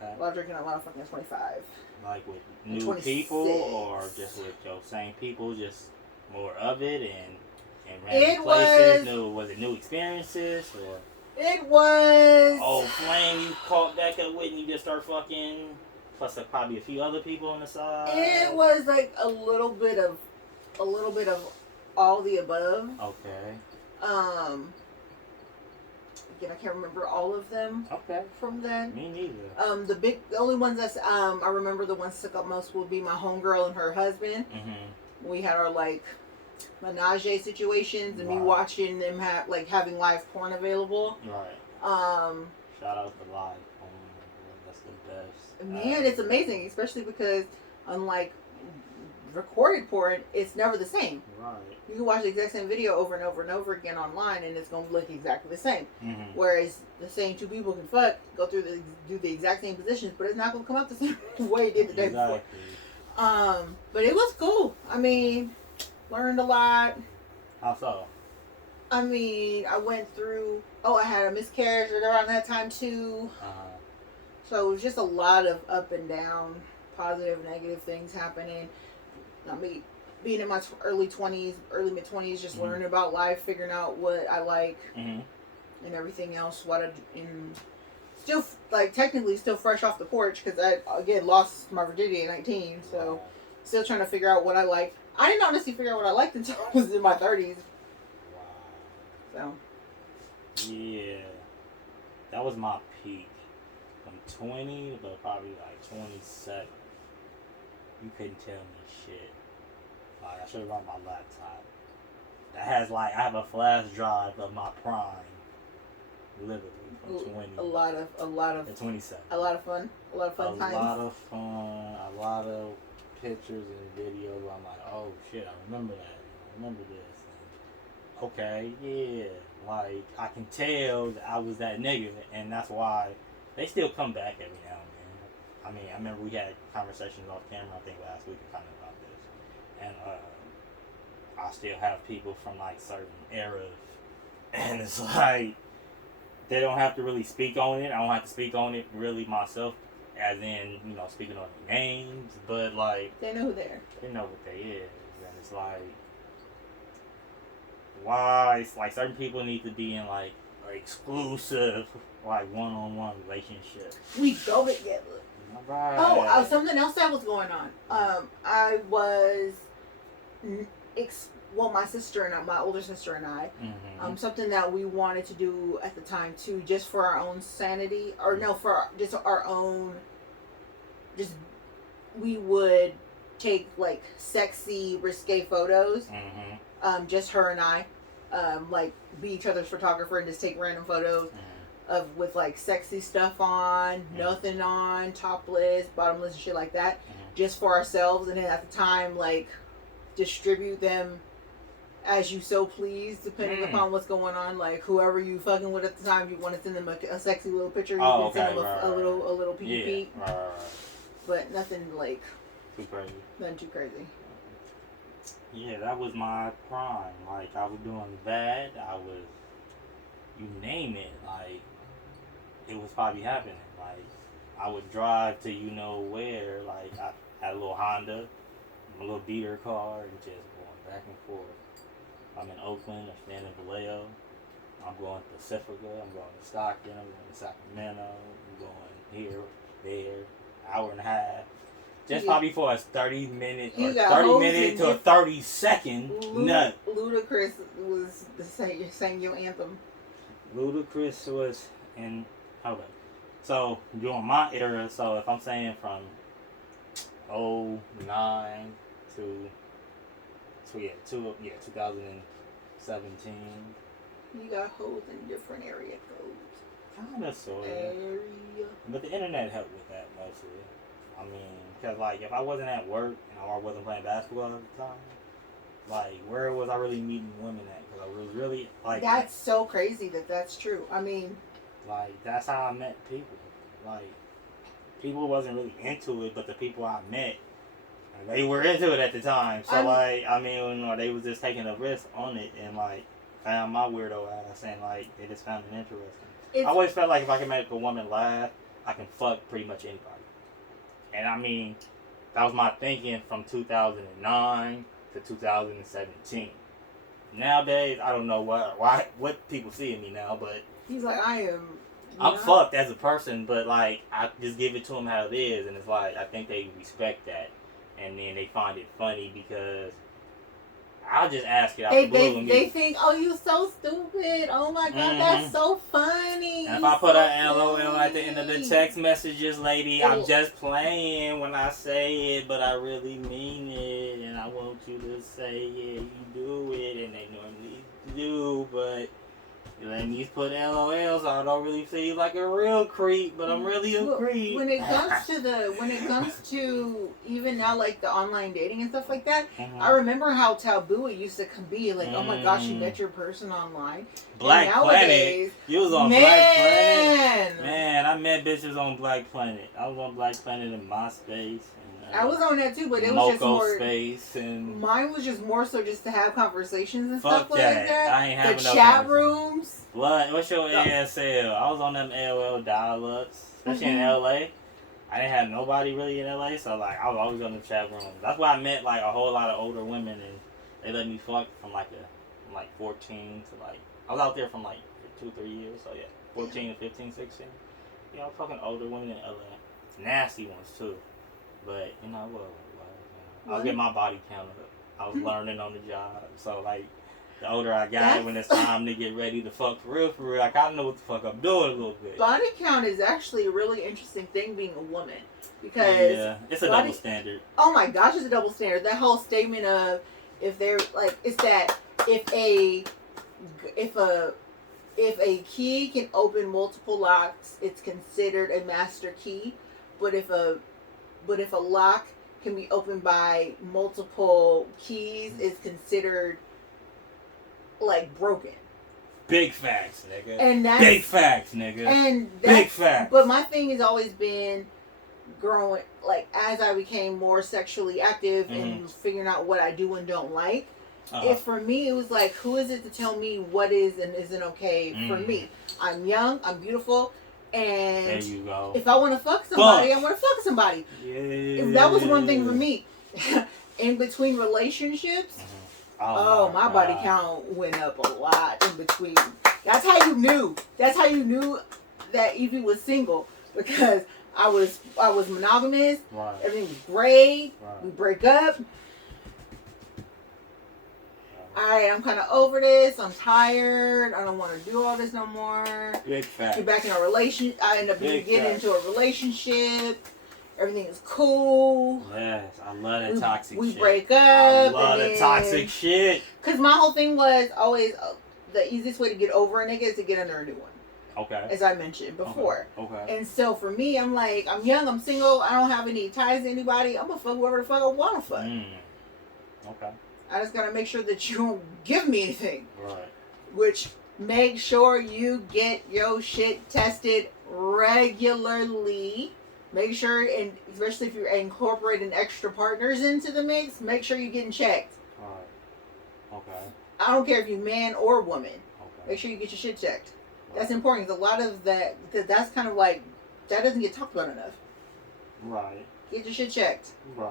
Okay. A lot of drinking and a lot of fucking in 25. Like with new people or just with your same people, just more of it and random places? Was it new experiences or? It was. Oh, flame you caught back up with and you just start fucking. Plus probably a few other people on the side. It was like a little bit of all the above. Okay. Again, I can't remember all of them. Okay. From then. Me neither. The only ones that I remember the ones that stuck up most would be my homegirl and her husband. Mm-hmm. We had our like menage situations and me watching them having live porn available. Right. Shout out to live porn. That's the best. Man, it's amazing, especially because unlike recorded porn, it's never the same. Right. You can watch the exact same video over and over and over again online, and it's gonna look exactly the same. Mm-hmm. Whereas the same two people can do the exact same positions, but it's not gonna come out the same way it did the day before. But it was cool. I mean, learned a lot. How so? I mean, I went through. I had a miscarriage around that time too. So it was just a lot of up and down, positive, negative things happening. I mean, being in my early mid 20s, just learning about life, figuring out what I like, and everything else. Still, like, technically still fresh off the porch because I, again, lost my virginity at 19. So, still trying to figure out what I like. I didn't honestly figure out what I liked until I was in my 30s. Wow. So. Yeah. That was my peak. From 20 to probably like 27. You couldn't tell me shit. Like, I should have brought my laptop. That has I have a flash drive of my prime. Literally from 20. A lot of. And 27. A lot of fun. A lot of fun times. A lot of fun. A lot of pictures and videos where I'm like, oh shit, I remember that. I remember this. And, okay, yeah. Like, I can tell that I was that nigga, and that's why they still come back every now and then. I mean, I remember we had conversations off camera, I think last week, kind of about this. And I still have people from like certain eras, and it's like they don't have to really speak on it. I don't have to speak on it really myself, as in speaking on their names, but like they know who they are. They know what they is, and it's like why it's like certain people need to be in like exclusive like one-on-one relationship. We go together. Right. Something else that was going on. I was, my sister and my older sister and I, something that we wanted to do at the time too, just for our own sanity, or no, for just our own. We would take like sexy, risque photos. Just her and I, like be each other's photographer and just take random photos. With like sexy stuff on, nothing on, topless, bottomless, and shit like that, just for ourselves, and then at the time like distribute them as you so please, depending upon what's going on. Like whoever you fucking with at the time, you want to send them a sexy little picture, you can send them a little peek. Right. But nothing like too crazy. Nothing too crazy. Yeah, that was my prime. Like I was doing that. I was, you name it, like. It was probably happening. Like, I would drive to where. Like, I had a little Honda, a little beater car, and just going back and forth. I'm in Oakland, I'm staying in Vallejo. I'm going to Pacifica, I'm going to Stockton, I'm going to Sacramento, I'm going here, there, hour and a half. Just probably for a 30-minute or 30 minute to a 30-second nut. Ludacris was sang your anthem. Ludacris was in. Okay. So during my era, so if I'm saying from 2009 to 2017. You got hoes in different area codes. Kinda, sorta. But the internet helped with that mostly. I mean, because like if I wasn't at work and I wasn't playing basketball at the time, like where was I really meeting women at? Because I was really like. That's so crazy that's true. I mean. Like, that's how I met people. Like, people wasn't really into it, but the people I met, they were into it at the time. So, they was just taking a risk on it. And, like, found my weirdo ass, and like they just found it interesting. I always felt like if I can make a woman laugh, I can fuck pretty much anybody. And I mean, that was my thinking from 2009 to 2017. Nowadays, I don't know what people see in me now, but he's like, I'm fucked as a person, but like I just give it to them how it is, and it's like I think they respect that, and then they find it funny because I'll just ask it out the blue. They think, oh, you so stupid. Oh my God, that's so funny. And if I put a LOL at the end of the text messages, lady, I'm just playing when I say it, but I really mean it, and I want you to say it. You do it, and they normally do, but you let me put LOLs. I don't really feel like a real creep, but I'm really a creep. When it comes to even now, like the online dating and stuff like that, I remember how taboo it used to be. Like, oh my gosh, you met your person online. Black Planet. You was on Black Planet. Man, I met bitches on Black Planet. I was on Black Planet in MySpace. I was on that too, but it was just more. Space and mine was just more so just to have conversations and stuff like that. I ain't having the chat rooms. Blood, what's your ASL? I was on them AOL dial-ups, especially in LA. I didn't have nobody really in LA, so like I was always on the chat rooms. That's why I met like a whole lot of older women, and they let me fuck from like 14 to like I was out there from like 2-3 years, so yeah, 14 to 15, 16. You know, fucking older women in LA, nasty ones too. But, you know, I was getting my body count up. I was learning on the job. So, like, the older I got, when it's time to get ready to fuck for real, I kind of know what the fuck I'm doing a little bit. Body count is actually a really interesting thing being a woman. Because... yeah, it's a double standard. Oh my gosh, it's a double standard. That whole statement of, if they're, like, it's that if a key can open multiple locks, it's considered a master key. But if a lock can be opened by multiple keys, it's considered like broken. Big facts, nigga. And that's big facts, nigga. And big facts. But my thing has always been growing, like as I became more sexually active and figuring out what I do and don't like. If for me it was like, who is it to tell me what is and isn't okay for me? I'm young, I'm beautiful. And there you go. If I want to fuck somebody, I want to fuck somebody. Yeah. That was one thing for me. In between relationships, my body count went up a lot in between. That's how you knew. That's how you knew that Evie was single, because I was monogamous. Right. Everything was great. Right. We break up. Alright, I'm kind of over this. I'm tired. I don't want to do all this no more. Big fact. Get back in a relationship. I end up getting into a relationship. Everything is cool. Yes, I love that toxic shit. We break up. I love the toxic shit. Because my whole thing was always the easiest way to get over a nigga is to get under a new one. Okay. As I mentioned before. Okay. And so for me, I'm like, I'm young, I'm single, I don't have any ties to anybody. I'm going to fuck whoever the fuck I want to fuck. Okay. I just gotta make sure that you don't give me anything. Right. Which, make sure you get your shit tested regularly. Make sure, and especially if you're incorporating extra partners into the mix, make sure you're getting checked. Right. Okay. I don't care if you're man or woman. Okay. Make sure you get your shit checked. Right. That's important. Because a lot of that's kind of like, that doesn't get talked about enough. Right. Get your shit checked. Right.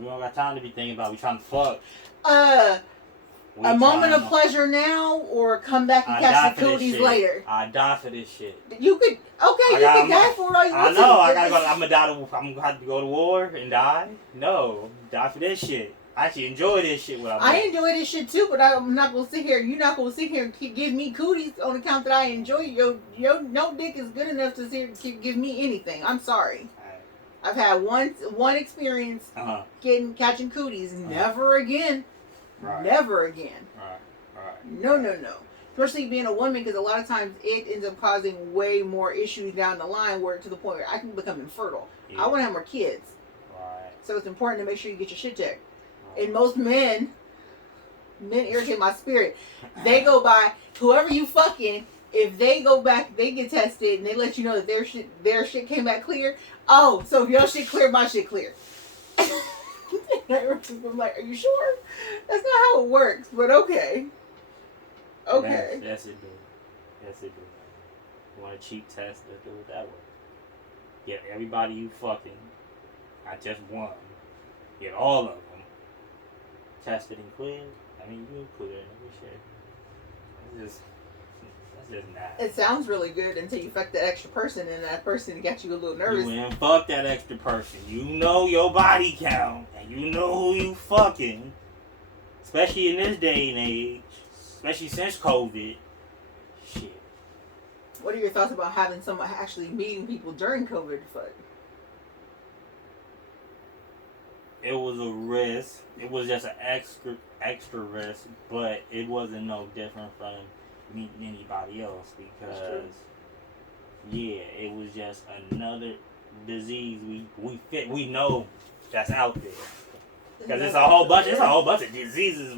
We don't got time to be thinking about we trying to fuck. A moment of pleasure now, or come back and catch the cooties later. I die for this shit. You could, you can die for it all you want to. I know, I gotta go. I'm gonna have to go to war and die. No, die for this shit. I actually enjoy this shit. I enjoy this shit too, but I'm not gonna sit here. You're not gonna sit here and give me cooties on account that I enjoy your no dick is good enough to give me anything. I'm sorry. I've had one experience catching cooties. Never again. Right. Never again. Right. No. Especially being a woman, because a lot of times it ends up causing way more issues down the line, where to the point where I can become infertile. Yeah. I want to have more kids. Right. So it's important to make sure you get your shit checked. Right. And most men irritate my spirit. They go by whoever you fucking. If they go back, they get tested, and they let you know that their shit came back clear. Oh, so if your shit clear, my shit clear. I'm like, are you sure? That's not how it works, but okay. Okay. Yes, it do. Yes, it do. You want a cheap test? Let's do it that way. Get everybody you fucking, not just one. Get all of them tested and cleared. I mean, you clear every shit. That's just nasty. It sounds really good until you fuck that extra person, and that person got you a little nervous. You ain't fuck that extra person. You know your body count, and you know who you fucking. Especially in this day and age, especially since COVID. Shit. What are your thoughts about having someone actually meeting people during COVID? It was a risk. It was just an extra risk, but it wasn't no different from meeting anybody else because, yeah, it was just another disease we know that's out there. Because it's a whole bunch of diseases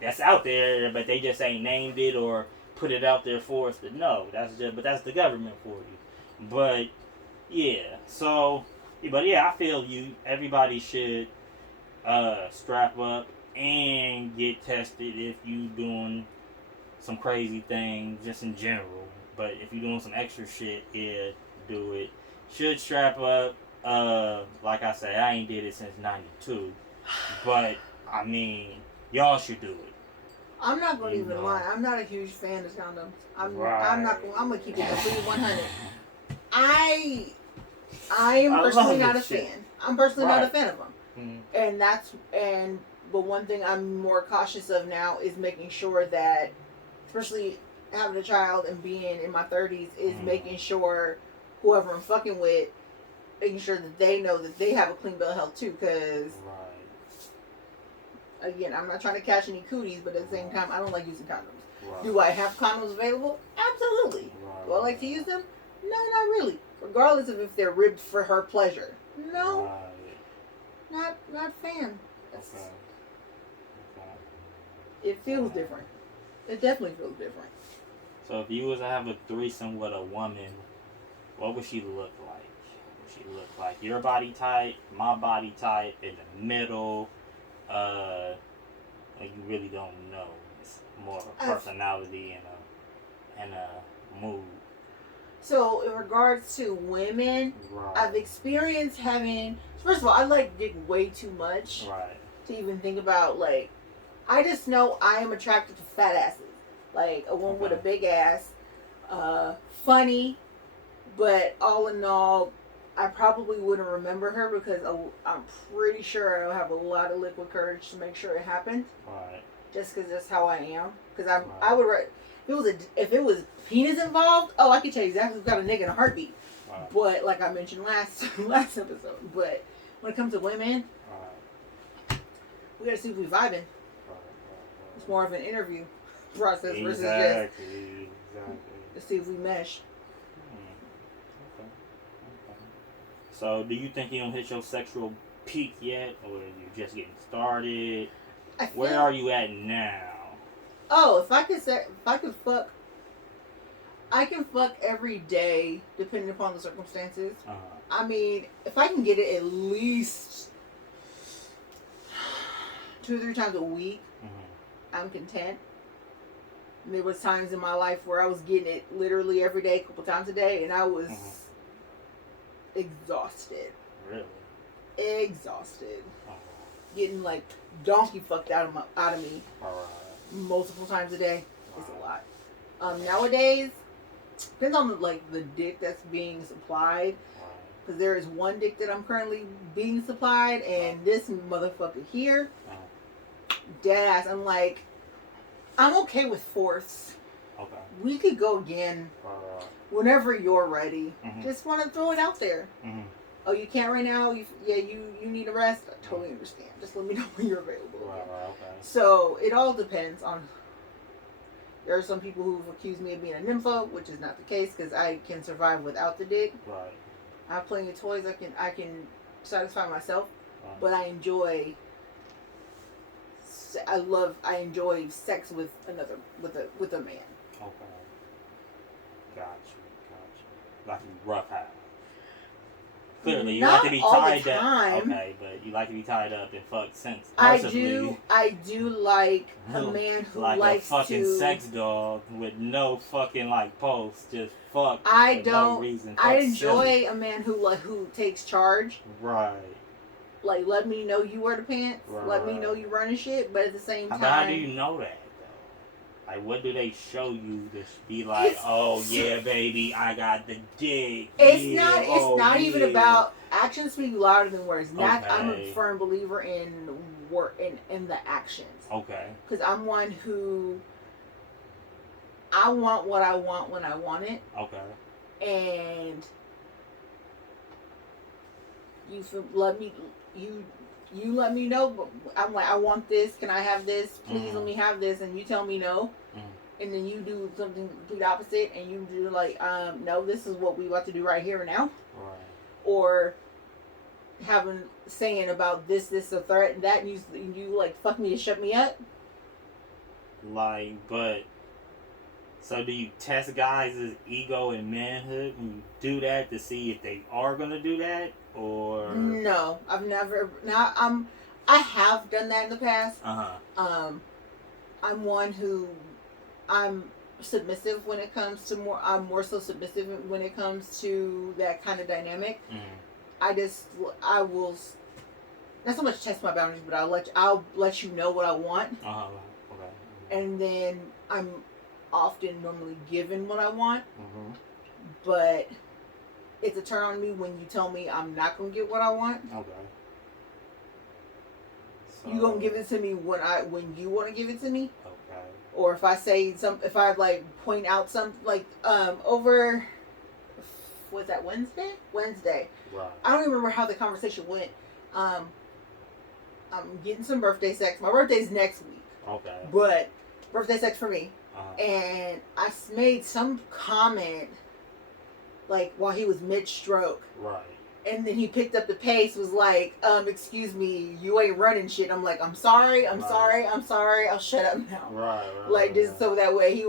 that's out there, but they just ain't named it or put it out there for us to know. That's the government for you. But yeah, so but yeah, I feel you. Everybody should strap up and get tested if you doing some crazy things just in general. But if you're doing some extra shit, yeah, do it. Should strap up. Like I say, I ain't did it since '92, but I mean, y'all should do it. I'm not gonna even lie. I'm not a huge fan of condoms. I'm gonna keep it completely 100. I am personally not a fan. I'm personally not a fan of them, but one thing I'm more cautious of now is making sure that, especially having a child and being in my 30s, is making sure whoever I'm fucking with, making sure that they know that they have a clean bill of health too, because again, I'm not trying to catch any cooties, but at the same time, I don't like using condoms. Do I have condoms available? Absolutely. Do I like to use them? No, not really. Regardless of if they're ribbed for her pleasure. No. Not fan. Okay. It feels different. It definitely feels different. So if you was to have a threesome with a woman, what would she look like? What would she look like? Your body type, my body type, in the middle. Like you really don't know. It's more of a personality and a mood. So in regards to women, I've experienced having. First of all, I like dick way too much to even think about. Like, I just know I am attracted to fat asses. Like a woman with a big ass, funny, but all in all, I probably wouldn't remember her because I'm pretty sure I'll have a lot of liquid courage to make sure it happened. Just because that's how I am. Because I would. If it was penis involved, I could tell you exactly who's got a nigga in a heartbeat. But like I mentioned last episode, but when it comes to women, we gotta see if we vibing. It's more of an interview process versus just to see if we mesh. Okay. So, do you think you don't hit your sexual peak yet, or are you just getting started? Where are you at now? Oh, if I could fuck, I can fuck every day depending upon the circumstances. I mean, if I can get it at least 2 or 3 times a week, I'm content. And there was times in my life where I was getting it literally every day, a couple times a day, and I was exhausted. Really? Exhausted. Getting like donkey fucked out of me. Multiple times a day. It's a lot. Nowadays, depends on the dick that's being supplied. Because there is one dick that I'm currently being supplied, and this motherfucker here, dead ass. I'm like, I'm okay with fourths. Okay. We could go again whenever you're ready. Just want to throw it out there. Oh, you can't right now? You need a rest? I totally understand. Just let me know when you're available. Okay. So, it all depends on... There are some people who've accused me of being a nympho, which is not the case, because I can survive without the dick. I have plenty of toys I can satisfy myself, but I enjoy sex with a man. Okay. Gotcha. Like you rough house. Clearly, you have to be tied down. Okay, but You like to be tied up and fucked since. I do like a man who like likes a fucking to sex dog with no fucking like pulse, just fuck. No reason. I enjoy silly. a man who takes charge. Right. Like, let me know you wear the pants. Right. Let me know you running shit. But at the same time, how do you know that though? Like, what do they show you to be like? Oh yeah, baby, I got the dick. It's not even about actions speak louder than words. Okay. I'm a firm believer in in the actions. Okay. Because I'm one who I want what I want when I want it. Okay. And you let me know. But I'm like, I want this. Can I have this? Please let me have this. And you tell me no. And then you do something complete opposite, and you do like, no, this is what we about to do right here and now. Right. Or saying about this, a threat, and that, and you like fuck me to shut me up. Like, but so do you test guys' ego and manhood when you do that to see if they are gonna do that, or no? I've never. I have done that in the past. I'm one who. I'm submissive when it comes to I'm more so submissive when it comes to that kind of dynamic. I will not so much test my boundaries, but I'll let you know what I want. Okay. And then I'm often normally given what I want. But it's a turn on me when you tell me I'm not gonna get what I want. Okay. So, you gonna give it to me when you want to give it to me. Okay. Or if I say if I like point out some like over, was that Wednesday? Wednesday. Right. I don't even remember how the conversation went. I'm getting some birthday sex. My birthday's next week. Okay. But birthday sex for me. And I made some comment like while he was mid-stroke. Right. And then he picked up the pace, was like, excuse me, you ain't running shit. I'm like, I'm sorry, sorry, I'll shut up now. Right. Like, just so that way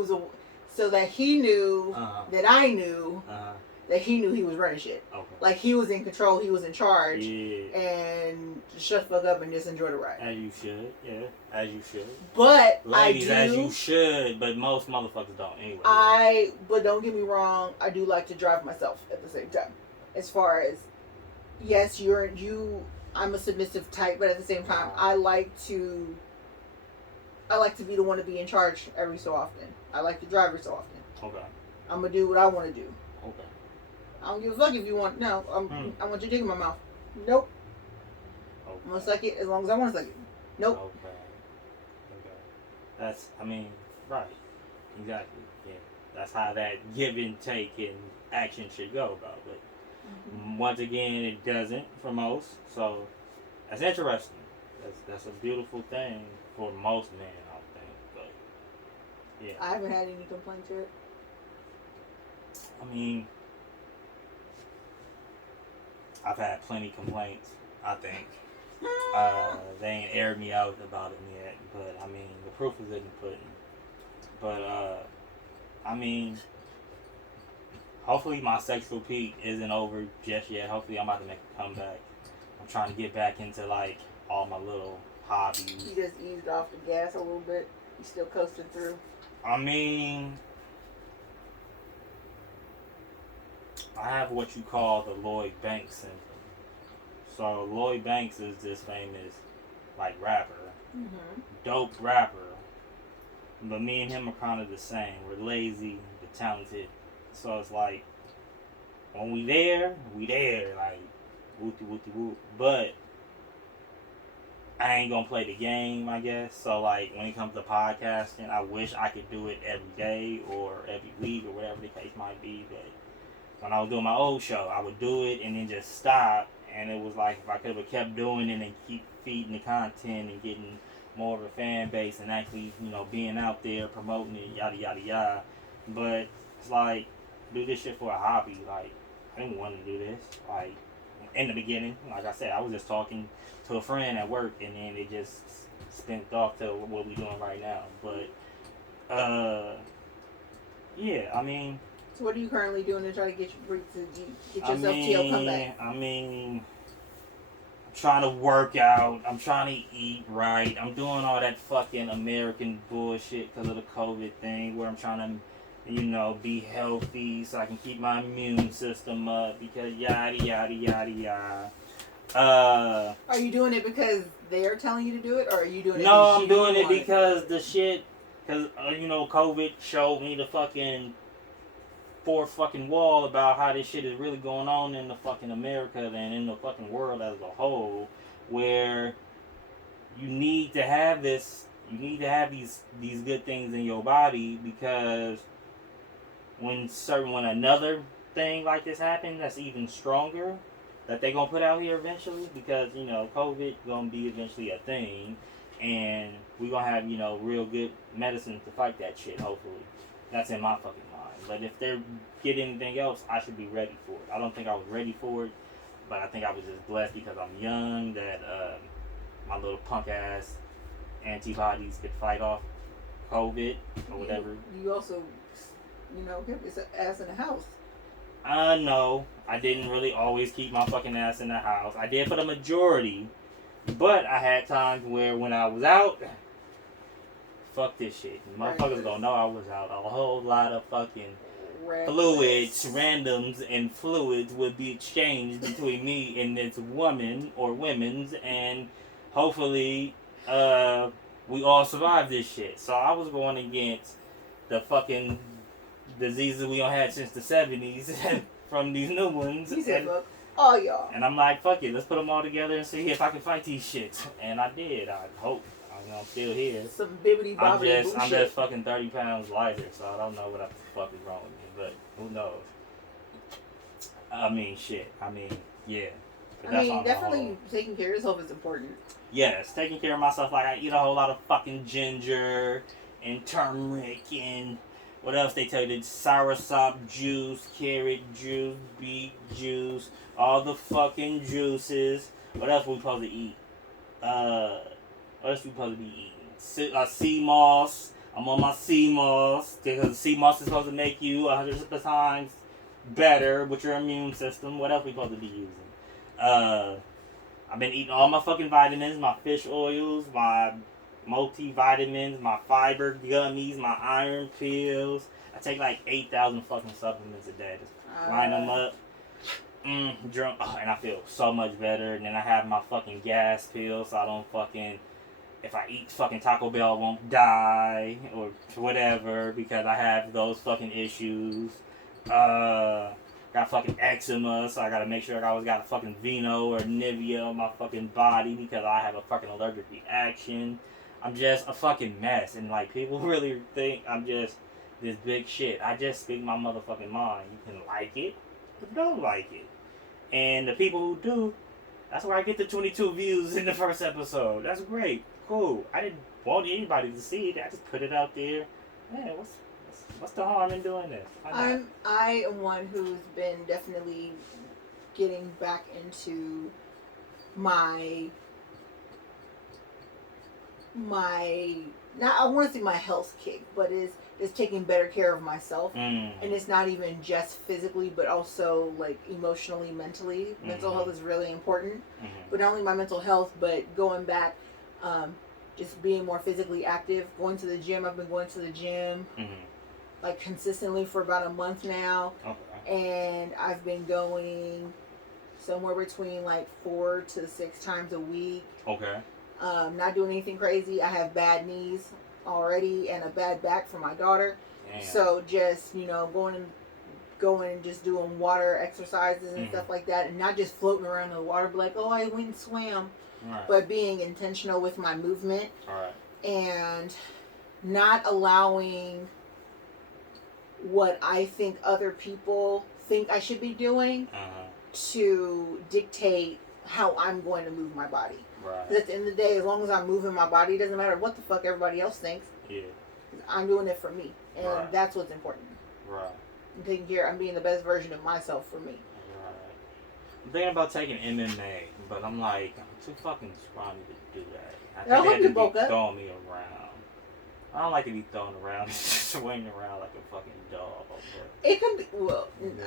so that he knew that I knew that he knew he was running shit. Okay. Like, he was in control, he was in charge. Yeah. And just shut the fuck up and just enjoy the ride. As you should, yeah. As you should. But ladies, as you should, but most motherfuckers don't anyway. But don't get me wrong, I do like to drive myself at the same time. As far as, yes, I'm a submissive type, but at the same time, I like to be the one to be in charge every so often. I like to drive every so often. Okay. I'm gonna do what I want to do. Okay. I don't give a fuck if you want. No, I want your dick in my mouth. Nope. Okay. I'm gonna suck it as long as I want to suck it. Nope. Okay. That's, right. Exactly. Yeah. That's how that give and take and action should go about. But once again, it doesn't for most. So that's interesting. That's a beautiful thing for most men, I think. But yeah, I haven't had any complaints yet. I've had plenty complaints. I think they ain't aired me out about it yet. But the proof is in the pudding. But hopefully my sexual peak isn't over just yet. Hopefully I'm about to make a comeback. I'm trying to get back into like all my little hobbies. You just eased off the gas a little bit. You still coasting through. I have what you call the Lloyd Banks syndrome. So Lloyd Banks is this famous like rapper, dope rapper. But me and him are kind of the same. We're lazy, but talented. So it's like, when we there, like, whoop. But I ain't gonna play the game, I guess. So like, when it comes to podcasting, I wish I could do it every day or every week or whatever the case might be. But when I was doing my old show, I would do it and then just stop. And it was like, if I could have kept doing it and keep feeding the content and getting more of a fan base and actually, being out there promoting it, yada yada yada. But it's like, do this shit for a hobby. Like, I didn't want to do this. Like, in the beginning, like I said, I was just talking to a friend at work, and then it just spent off to what we're doing right now. But yeah, So what are you currently doing to try to get yourself to your comeback? trying to work out. I'm trying to eat right. I'm doing all that fucking American bullshit because of the COVID thing where I'm trying to, be healthy so I can keep my immune system up because yada, yada, yada, yada. Are you doing it because they're telling you to do it, or are you doing it? No, I'm doing it because the shit, because COVID showed me the fucking fourth fucking wall about how this shit is really going on in the fucking America and in the fucking world as a whole, where you need to have these good things in your body because when another thing like this happens that's even stronger that they gonna put out here eventually because COVID gonna be eventually a thing and we gonna have real good medicine to fight that shit. Hopefully, that's in my fucking mind. But if they're getting anything else, I should be ready for it. I don't think I was ready for it, but I think I was just blessed because I'm young that my little punk ass antibodies could fight off COVID or whatever. You also, kept his ass in the house. No, I didn't really always keep my fucking ass in the house. I did for the majority, but I had times where when I was out, fuck this shit. Motherfuckers gonna know I was out. A whole lot of fucking randoms and fluids would be exchanged between me and this woman or women's, and hopefully, we all survive this shit. So I was going against the fucking diseases we all had since the 70s from these new ones. He said, "Look, all y'all." And I'm like, fuck it, let's put them all together and see if I can fight these shits. And I did. I hope. I'm still here. Some bibbity bobbity bullshit. I'm just fucking 30 pounds lighter, so I don't know what the fuck is wrong with me, but who knows? I mean, shit. Yeah. Definitely taking care of yourself is important. Yes, taking care of myself. Like, I eat a whole lot of fucking ginger and turmeric and what else they tell you? Soursop juice, carrot juice, beet juice, all the fucking juices. What else we supposed to eat? What else we supposed to be eating? Sea moss. I'm on my sea moss because sea moss is supposed to make you 100 times better with your immune system. What else we supposed to be using? I've been eating all my fucking vitamins, my fish oils, my multivitamins, my fiber gummies, my iron pills. I take like 8,000 fucking supplements a day. Just line them up. Drunk. Oh, and I feel so much better. And then I have my fucking gas pills so I don't fucking... If I eat fucking Taco Bell, I won't die or whatever because I have those fucking issues. Got fucking eczema, so I gotta make sure I always got a fucking Vino or Nivea on my fucking body because I have a fucking allergic reaction. I'm just a fucking mess, and like people really think I'm just this big shit. I just speak my motherfucking mind. You can like it, but don't like it. And the people who do, that's where I get the 22 views in the first episode. That's great. Cool. I didn't want anybody to see it. I just put it out there. Man, what's the harm in doing this? I am one who's been definitely getting back into my not I want to say my health kick, but is taking better care of myself, and it's not even just physically, but also like emotionally, mentally. Mental health is really important, but not only my mental health, but going back. Just being more physically active, going to the gym. I've been going to the gym like consistently for about a month now. And I've been going somewhere between like 4 to 6 times a week. Not doing anything crazy. I have bad knees already and a bad back for my daughter. Damn. So just going and just doing water exercises and stuff like that, and not just floating around in the water, but like, oh, I went and swam. Right. But being intentional with my movement, and not allowing what I think other people think I should be doing to dictate how I'm going to move my body. Because at the end of the day, as long as I'm moving my body, it doesn't matter what the fuck everybody else thinks. Yeah. I'm doing it for me, and that's what's important. I'm taking care. I'm being the best version of myself for me. I'm thinking about taking MMA, but I'm like, I'm too fucking scrawny to do that. I think they have to be throwing me around. I don't like to be thrown around, swinging around like a fucking dog. It can be in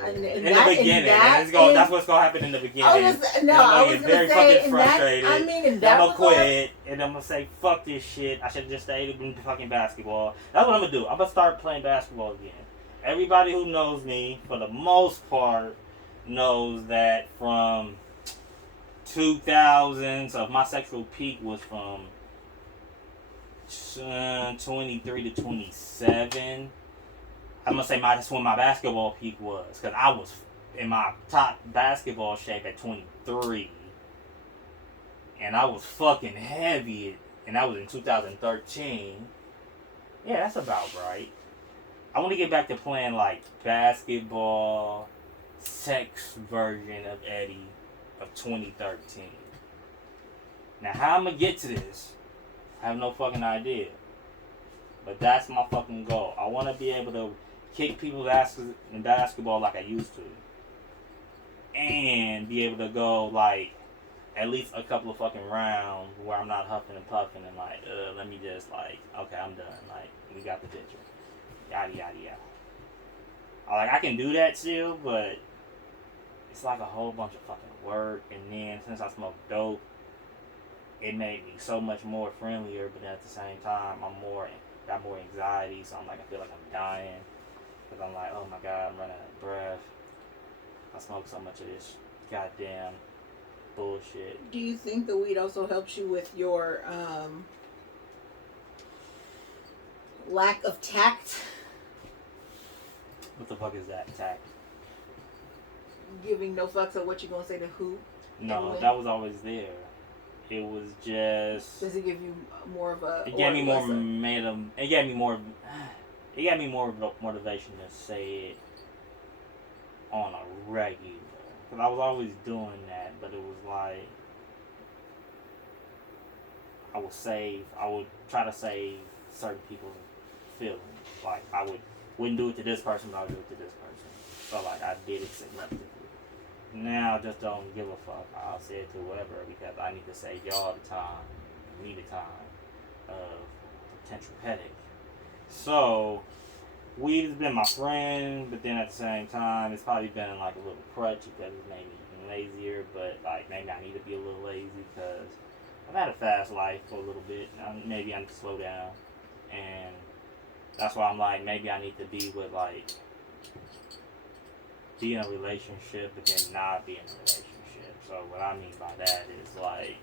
the beginning. That's what's gonna happen in the beginning. I was gonna very say, fucking frustrated. in that I'm gonna quit, and I'm gonna say, "Fuck this shit. I should have just stayed in fucking basketball." That's what I'm gonna do. I'm gonna start playing basketball again. Everybody who knows me, for the most part, knows that from 2000s of my sexual peak was from 23 to 27. I'm gonna say that's when my basketball peak was, because I was in my top basketball shape at 23, and I was fucking heavy, and that was in 2013. Yeah, that's about right. I want to get back to playing like basketball, sex version of Eddie of 2013. Now, how I'm gonna get to this, I have no fucking idea. But that's my fucking goal. I want to be able to kick people's asses in basketball like I used to. And be able to go, like, at least a couple of fucking rounds where I'm not huffing and puffing and, like, let me just, like, okay, I'm done. Like, we got the picture. Yada, yada, yada. Like, I can do that still, but it's like a whole bunch of fucking work. And then, since I smoke dope, it made me so much more friendlier, but then at the same time, got more anxiety, so I feel like I'm dying, because I'm like, oh my god, I'm running out of breath. I smoke so much of this goddamn bullshit. Do you think the weed also helps you with your lack of tact? What the fuck is that, tact? Giving no fucks of what you're gonna say to who? No, that was always there. It was just. Does it give you more of a? It gave me more motivation to say it on a regular. Because I was always doing that, but it was like I would try to save certain people's feelings. Like I wouldn't do it to this person, but I would do it to this person. So like I did it selectively. Now I just don't give a fuck. I'll say it to whoever because I need to save y'all the time, me the time of potential headache. So weed has been my friend, but then at the same time, it's probably been like a little crutch because it's made me even lazier. But like maybe I need to be a little lazy because I've had a fast life for a little bit. Maybe I need to slow down, and that's why I'm like maybe I need to be with like. Be in a relationship, but then not be in a relationship. So what I mean by that is like,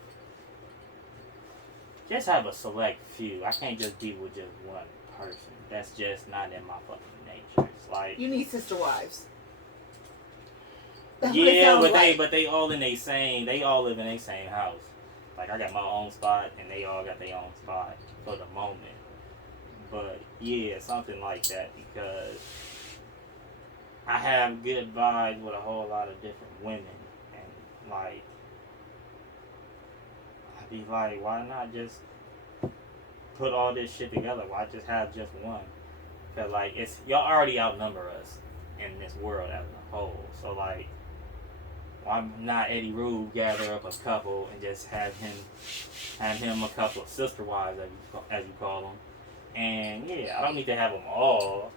just have a select few. I can't just be with just one person. That's just not in my fucking nature. It's like you need sister wives. Yeah, but they all live in their same house. Like I got my own spot, and they all got their own spot for the moment. But yeah, something like that because. I have good vibes with a whole lot of different women, and like, I'd be like, why not just put all this shit together? Why just have just one? Cause like, y'all already outnumber us in this world as a whole. So like, why not Eddie Rube gather up a couple and just have him a couple of sister wives as you call them, and yeah, I don't need to have them all.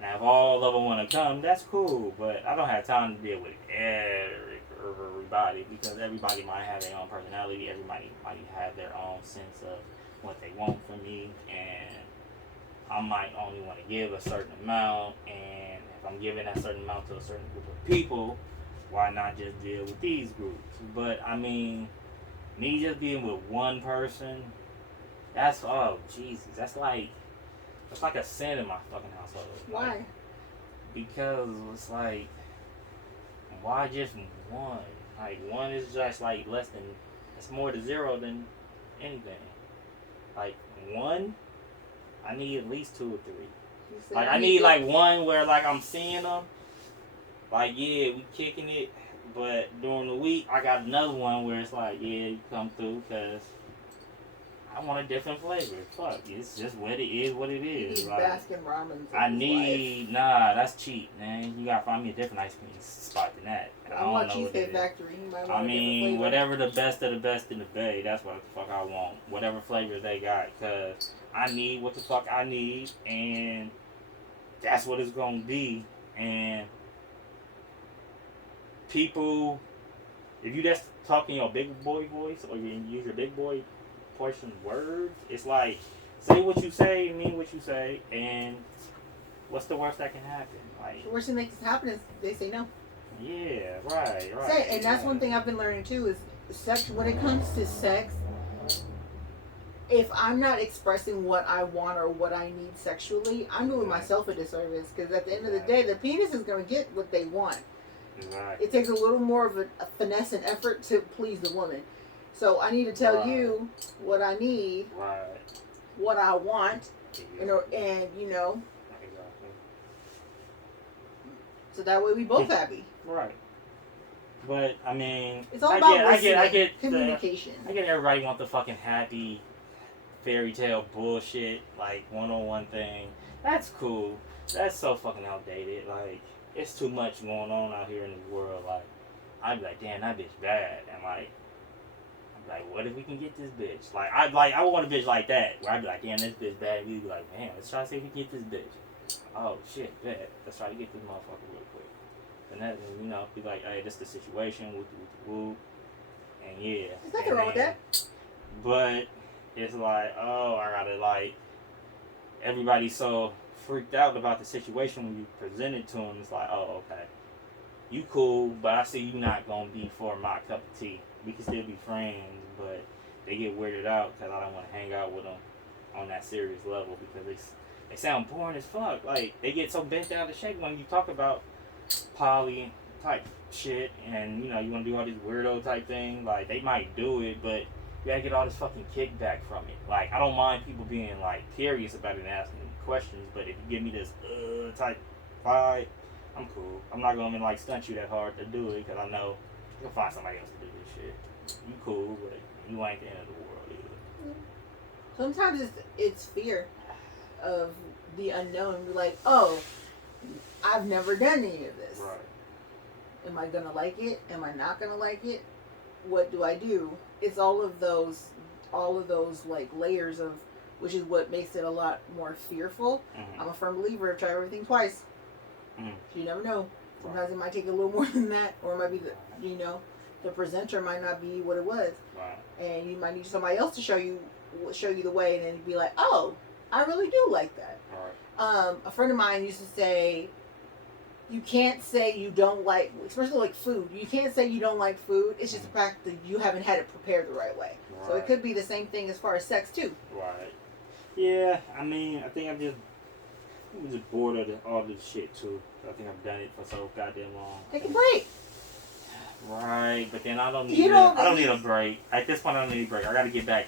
Now, if all of them want to come, that's cool, but I don't have time to deal with everybody because everybody might have their own personality. Everybody might have their own sense of what they want from me, and I might only want to give a certain amount, and if I'm giving that certain amount to a certain group of people, why not just deal with these groups? But, I mean, me just being with one person, that's like a sin in my fucking household. Why? Like, because it's like, why just one? Like, one is just like less than, it's more to zero than anything. Like, one, I need at least 2 or 3. Like, I need like one where like I'm seeing them. Like, yeah, we kicking it. But during the week, I got another one where it's like, yeah, you come through because I want a different flavor. Fuck, it's just what it is. What it is. Like, Baskin Ramen. I need that's cheap, man. You gotta find me a different ice cream spot than that. I want Cheesecake Factory. I mean, whatever the best of the best in the Bay, that's what the fuck I want. Whatever flavors they got, cause I need what the fuck I need, and that's what it's gonna be. And people, if you just talking your big boy voice or you use your big boy portion words, it's like say what you say, mean what you say, and what's the worst that can happen? Like the worst thing that can happen is they say no. Yeah, right. And that's one thing I've been learning too is sex. When it comes to sex, if I'm not expressing what I want or what I need sexually, I'm doing myself a disservice. Because at the end of the day, the penis is going to get what they want. Right. It takes a little more of a finesse and effort to please the woman. So I need to tell you what I need, what I want, and you know, so that way we both happy. Right. But I mean, it's all about I get communication. I get everybody want the fucking happy fairy tale bullshit, like one-on-one thing. That's cool. That's so fucking outdated. Like, it's too much going on out here in the world. Like, I'd be like, damn, that bitch bad. And like, I'm like, what if we can get this bitch? Like, I want a bitch like that. Where I'd be like, damn, this bitch bad. We'd be like, man, let's try to see if we can get this bitch. Oh shit, bad. Let's try to get this motherfucker real quick. And that, you know, be like, hey, this is the situation. Woo. And yeah. There's nothing wrong with that. But it's like, oh, I gotta like, everybody's so freaked out about the situation when you present it to them. It's like, oh, okay, you cool, but I see you not gonna be for my cup of tea. We can still be friends, but they get weirded out because I don't want to hang out with them on that serious level because they sound boring as fuck. Like, they get so bent down to shape when you talk about poly type shit and, you know, you want to do all these weirdo type things. Like, they might do it, but you gotta get all this fucking kickback from it. Like, I don't mind people being, like, curious about it and asking questions, but if you give me this, type vibe, I'm cool. I'm not gonna, like, stunt you that hard to do it, because I know you'll find somebody else to do this shit. You cool, but you ain't the end of the world either. Sometimes it's fear of the unknown. You're like, oh, I've never done any of this. Right. Am I gonna like it? Am I not gonna like it? What do I do? It's all of those like layers of, which is what makes it a lot more fearful. Mm-hmm. I'm a firm believer of try everything twice. Mm-hmm. You never know. Sometimes it might take a little more than that, or it might be the presenter might not be what it was, and you might need somebody else to show you the way, and then you'd be like, oh, I really do like that. A friend of mine used to say, you can't say you don't like, especially like food. You can't say you don't like food. It's just the fact that you haven't had it prepared the right way. Right. So it could be the same thing as far as sex too. Right. Yeah. I mean, I think I'm just bored of all this shit too. I think I've done it for so goddamn long. Take a break. Right, but then I don't need a break. At this point, I don't need a break. I got to get back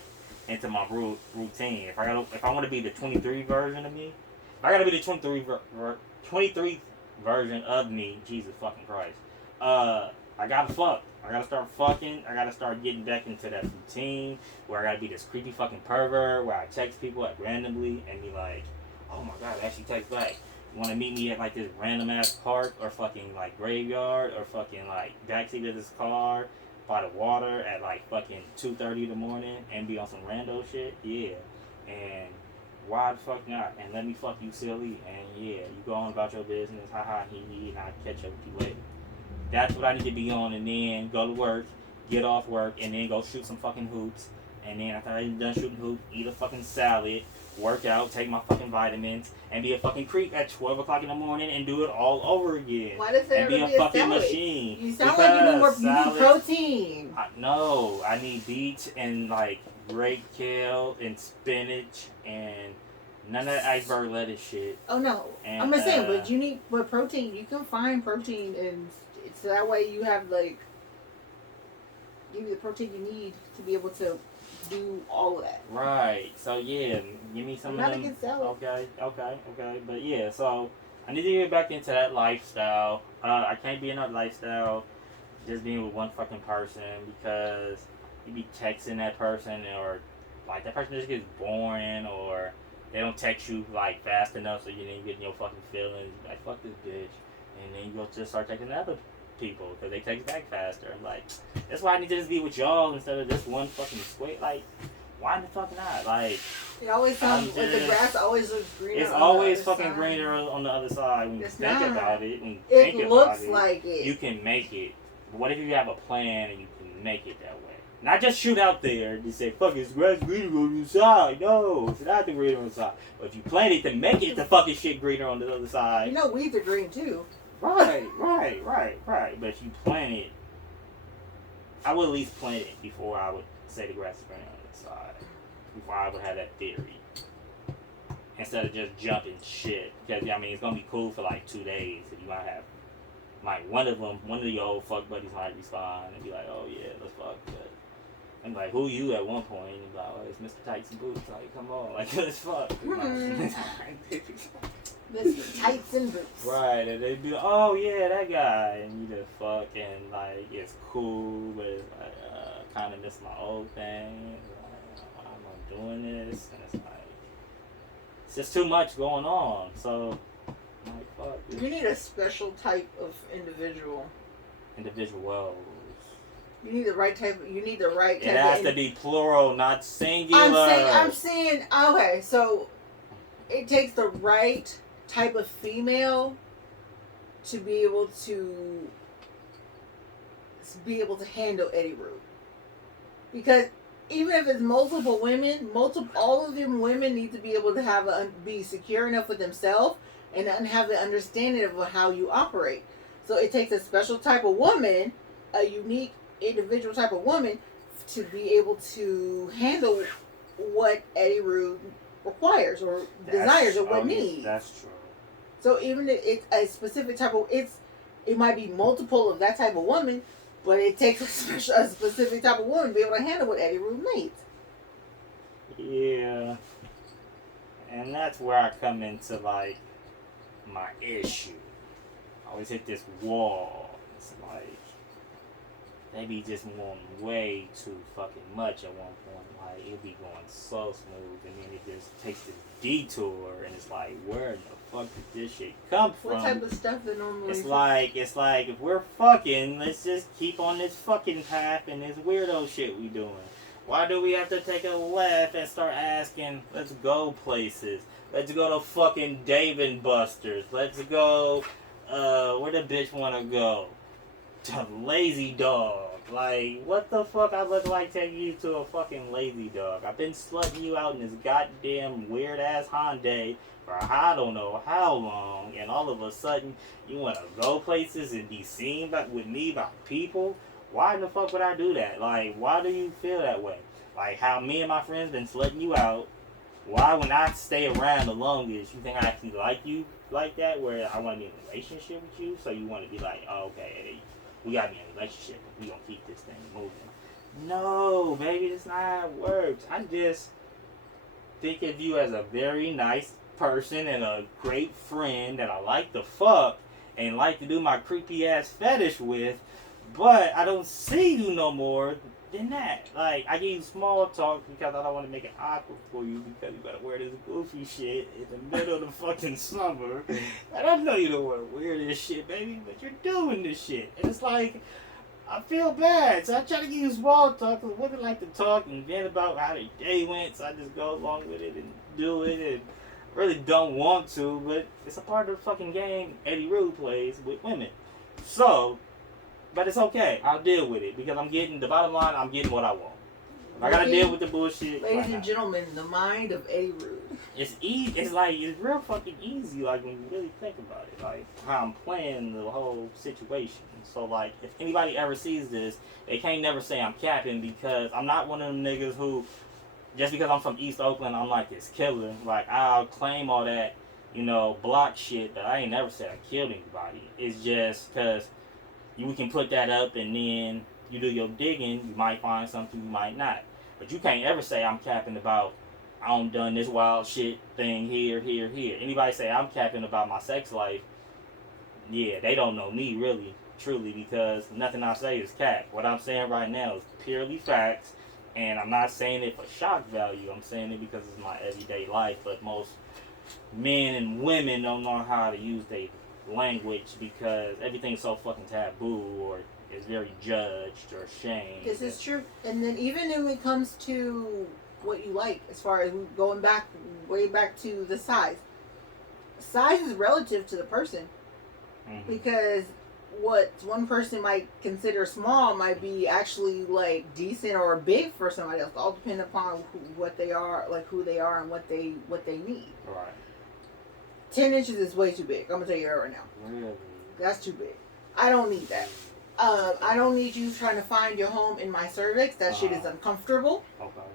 into my routine. If I want to be the 23 version of me, if I got to be the 23 version of me, Jesus fucking Christ, I gotta fuck. I gotta start fucking. I gotta start getting back into that routine where I gotta be this creepy fucking pervert where I text people like randomly and be like, oh my god, I actually text back. You want to meet me at like this random ass park or fucking like graveyard or fucking like backseat of this car by the water at like fucking 2:30 in the morning and be on some rando shit? Yeah. And why the fuck not? And let me fuck you silly, and yeah, you go on about your business, haha, and I'll catch up with you later. That's what I need to be on, and then go to work, get off work, and then go shoot some fucking hoops, and then after I'm done shooting hoops, eat a fucking salad, work out, take my fucking vitamins, and be a fucking creep at 12 o'clock in the morning and do it all over again. Why does there and be a fucking machine? You sound like you need more protein. No, I need beets and like grape kale and spinach and none of that iceberg lettuce shit. Oh no, and, I'm just saying, but you need protein. You can find protein, and it's that way you have like give you the protein you need to be able to do all of that. Right. So yeah, give me some of them. Okay. But yeah, so I need to get back into that lifestyle. I can't be in that lifestyle just being with one fucking person because you be texting that person or like that person just gets boring, or they don't text you like fast enough so you didn't get in your fucking feelings. Like, fuck this bitch. And then you go just start texting other people because they text back faster. I'm like, that's why I need to just be with y'all instead of just one fucking square. Like, why the fuck not? Like, it always sounds like the grass always looks greener. It's always fucking greener on the other side. When you think about it, it looks like it. You can make it. But what if you have a plan and you can make it that way? Not just shoot out there and say, fuck, it's grass greener on the side. No, it's not the greener on the side. But if you plan it to make it the fucking shit greener on the other side. You know weeds are green too. Right. But if you plant it, I would at least plant it before I would say the grass is greener on the side. Before I would have that theory. Instead of just jumping shit. Because, I mean, it's going to be cool for like 2 days. If you might have, one of your old fuck buddies might respond and be like, oh yeah, let's fuck. But I'm like, who you at one point? And like, oh, it's Mr. Tights and Boots. Like, come on, like, let's fuck. Mr. Tights and Boots. Right, and they'd be like, oh yeah, that guy. And you just fuck, and like, it's cool, but it's like, kind of miss my old thing. Like, why am I doing this? And it's like, it's just too much going on. So, I'm like, fuck. You need a special type of individual. Individuals. You need the right type. You need the right type. It has to be plural, not singular. I'm saying. Okay, so it takes the right type of female to be able to handle Eddie Root. Because even if it's multiple women, all of them women need to be able to be secure enough with themselves and have the understanding of how you operate. So it takes a special type of woman, a unique individual type of woman, to be able to handle what Eddie Root requires or desires or what needs. That's true. So even if it's a specific type of, it might be multiple of that type of woman, but it takes a specific type of woman to be able to handle what Eddie Root needs. Yeah. And that's where I come into like my issue. I always hit this wall. It's like they be just wanting way too fucking much at one point. Like it'll be going so smooth, and then it just takes this detour, and it's like, where in the fuck did this shit come from? What type of stuff that normally? It's like if we're fucking, let's just keep on this fucking path and this weirdo shit we doing. Why do we have to take a left and start asking, let's go places? Let's go to fucking Dave and Buster's. Let's go, where the bitch wanna go? To Lazy Dog. Like, what the fuck I look like taking you to a fucking Lazy Dog? I've been slutting you out in this goddamn weird ass Hyundai for I don't know how long, and all of a sudden you wanna go places and be seen with me by people? Why the fuck would I do that? Like, why do you feel that way? Like, how me and my friends been slutting you out. Why, when I stay around the longest, you think I actually like you like that? Where I want to be in a relationship with you? So you want to be like, oh, okay, hey, we got to be in a relationship. We going to keep this thing moving. No, baby, that's not how it works. I just think of you as a very nice person and a great friend that I like to fuck and like to do my creepy ass fetish with. But I don't see you no more than that. Like, I give you small talk because I don't want to make it awkward for you because you gotta wear this goofy shit in the middle of the fucking summer. And I know you don't want to wear this shit, baby, but you're doing this shit. And it's like, I feel bad. So I try to give you small talk because women like to talk and vent about how their day went. So I just go along with it and do it and really don't want to. But it's a part of the fucking game Eddie Root plays with women. So, but it's okay. I'll deal with it because the bottom line, I'm getting what I want. I gotta deal with the bullshit. Ladies and gentlemen, the mind of Eddie Root. It's easy. It's like, it's real fucking easy, like, when you really think about it. Like, how I'm playing the whole situation. So, like, if anybody ever sees this, they can't never say I'm capping because I'm not one of them niggas who, just because I'm from East Oakland, I'm like this killer. Like, I'll claim all that, block shit, but I ain't never said I killed anybody. It's just because we can put that up and then you do your digging, you might find something, you might not. But you can't ever say I'm capping about I done this wild shit thing here. Anybody say I'm capping about my sex life, yeah, they don't know me really, truly, because nothing I say is cap. What I'm saying right now is purely facts, And I'm not saying it for shock value. I'm saying it because it's my everyday life. But most men and women don't know how to use their language because everything's so fucking taboo or is very judged or shamed. This is true. And then even when it comes to what you like, as far as going back, way back to the size. Size is relative to the person. Mm-hmm. Because what one person might consider small might be actually like decent or big for somebody else. All depending upon what they are, like who they are and what they need. Right. 10 inches is way too big. I'm gonna tell you that right now. Really? That's too big. I don't need that. I don't need you trying to find your home in my cervix. That shit is uncomfortable. Okay.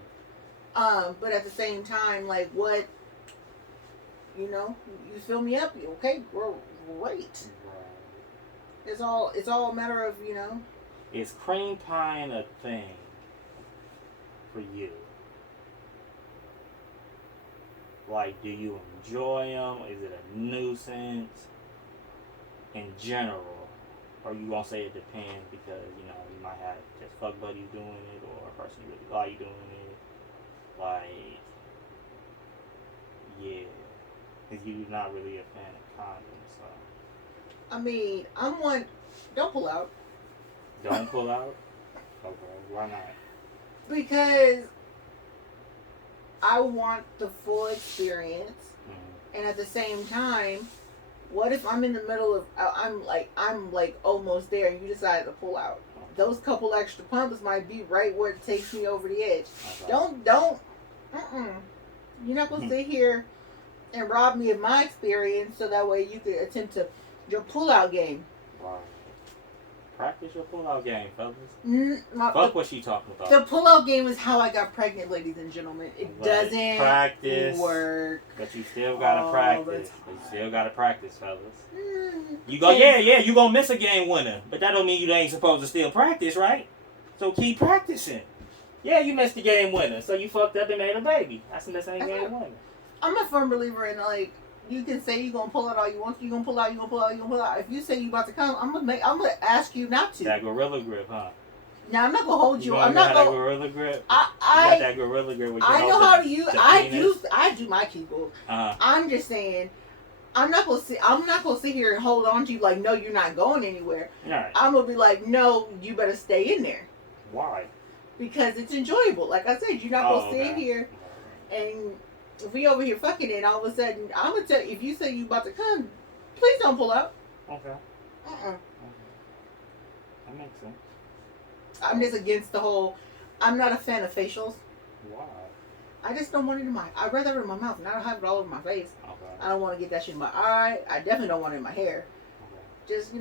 But at the same time, like what, you you fill me up. Okay, great. It's all a matter of, Is cream pie a thing for you? Like, do you enjoy them? Is it a nuisance in general? Or you gonna say it depends because, you might have just fuck buddies doing it or a person you really like doing it. Like, yeah. Because you're not really a fan of condoms, so. I mean, I'm one. Don't pull out. Don't pull out? Okay, why not? Because I want the full experience, and at the same time, what if I'm in the middle of I'm like almost there, and you decide to pull out? Those couple extra pumps might be right where it takes me over the edge. Okay. Don't. You're not gonna sit here and rob me of my experience, so that way you could attempt your pull-out game. Wow. Practice your pull-out game, fellas. Fuck what she talking about. The pull-out game is how I got pregnant, ladies and gentlemen. It doesn't work. But you still gotta practice. You still gotta practice, fellas. You go, you gonna miss a game winner. But that don't mean you ain't supposed to still practice, right? So keep practicing. Yeah, you missed the game winner. So you fucked up and made a baby. That's the same game winner. I'm a firm believer in, like, you can say you're gonna pull out all you want. You're gonna pull out. You're gonna pull out. You're gonna pull out. If you say you about to come, I'm gonna ask you not to. That gorilla grip, huh? Now I'm not gonna hold you. I'm not gonna. That gorilla grip. You got that gorilla grip. I know how to use. I do my keyboard. I'm just saying. I'm not gonna sit here and hold on to you like, no, you're not going anywhere. Right. I'm gonna be like, no, you better stay in there. Why? Because it's enjoyable. Like I said, you're not gonna sit here and. If we over here fucking it, all of a sudden, I'm gonna tell you, if you say you about to come, please don't pull out. Okay. That makes sense. I'm just against the whole, I'm not a fan of facials. Why? I just don't want it in my, I'd rather have it in my mouth and I don't have it all over my face. Okay. I don't want to get that shit in my eye. I definitely don't want it in my hair. Okay. Just,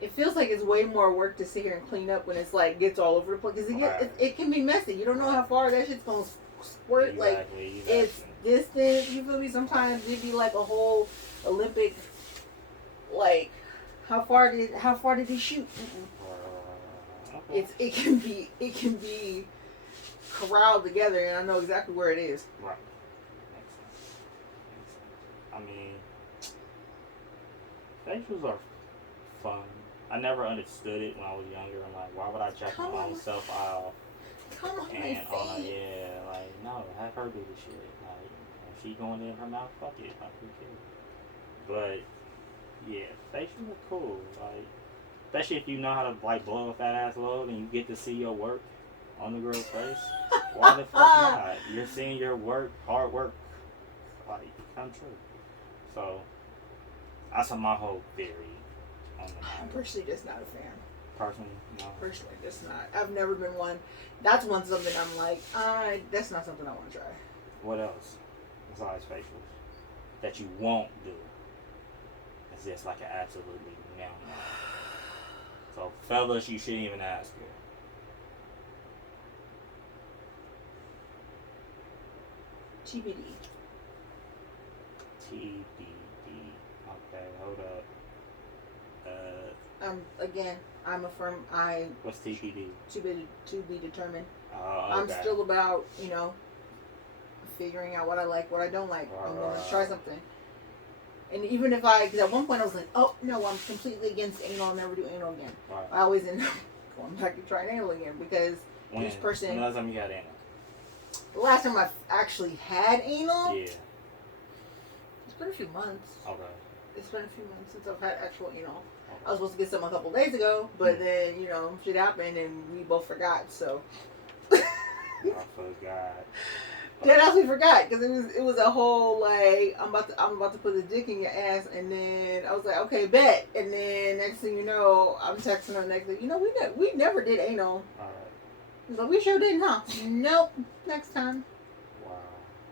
it feels like it's way more work to sit here and clean up when it's like gets all over the place. Because it can be messy. You don't know how far that shit's gonna squirt. Exactly. It's distant. You feel me? Sometimes it'd be like a whole Olympic. Like, how far did he shoot? Okay. It can be corralled together, and I know exactly where it is. Right. Makes sense. I mean, facials are fun. I never understood it when I was younger. I'm like, why would I check my own self out? Come on, and no, have her do the shit. Like, if she going in her mouth, fuck it. Like, who cares? But yeah, facials are cool. Like, especially if you know how to like blow a fat ass load and you get to see your work on the girl's face. Why the fuck not? You're seeing your work, hard work, like come true. So that's my whole theory. I'm personally just not a fan. Personally, no. Personally, just not. I've never been one. That's something I'm like, that's not something I want to try. What else besides facials that you won't do? It's just like an absolutely no. So, fellas, you shouldn't even ask her. TBD. Okay, hold up. Again, I'm a firm. What's TBD? To be determined. Oh, okay. I'm still about figuring out what I like, what I don't like. I'm going to try something. And even if because at one point I was like, oh no, I'm completely against anal. I'll never do anal again. Right. I always end up going back and trying anal again because this person. When the last time you had anal? The last time I actually had anal. Yeah. It's been a few months. Okay. It's been a few months since I've had actual anal. I was supposed to get some a couple days ago, but then shit happened and we both forgot. So. I forgot. Then I actually forgot because it was a whole like I'm about to put a dick in your ass, and then I was like, okay, bet, and then next thing you know, I'm texting her next thing. We never did anal. All right. He's like, we sure didn't, huh? Nope. Next time. Wow.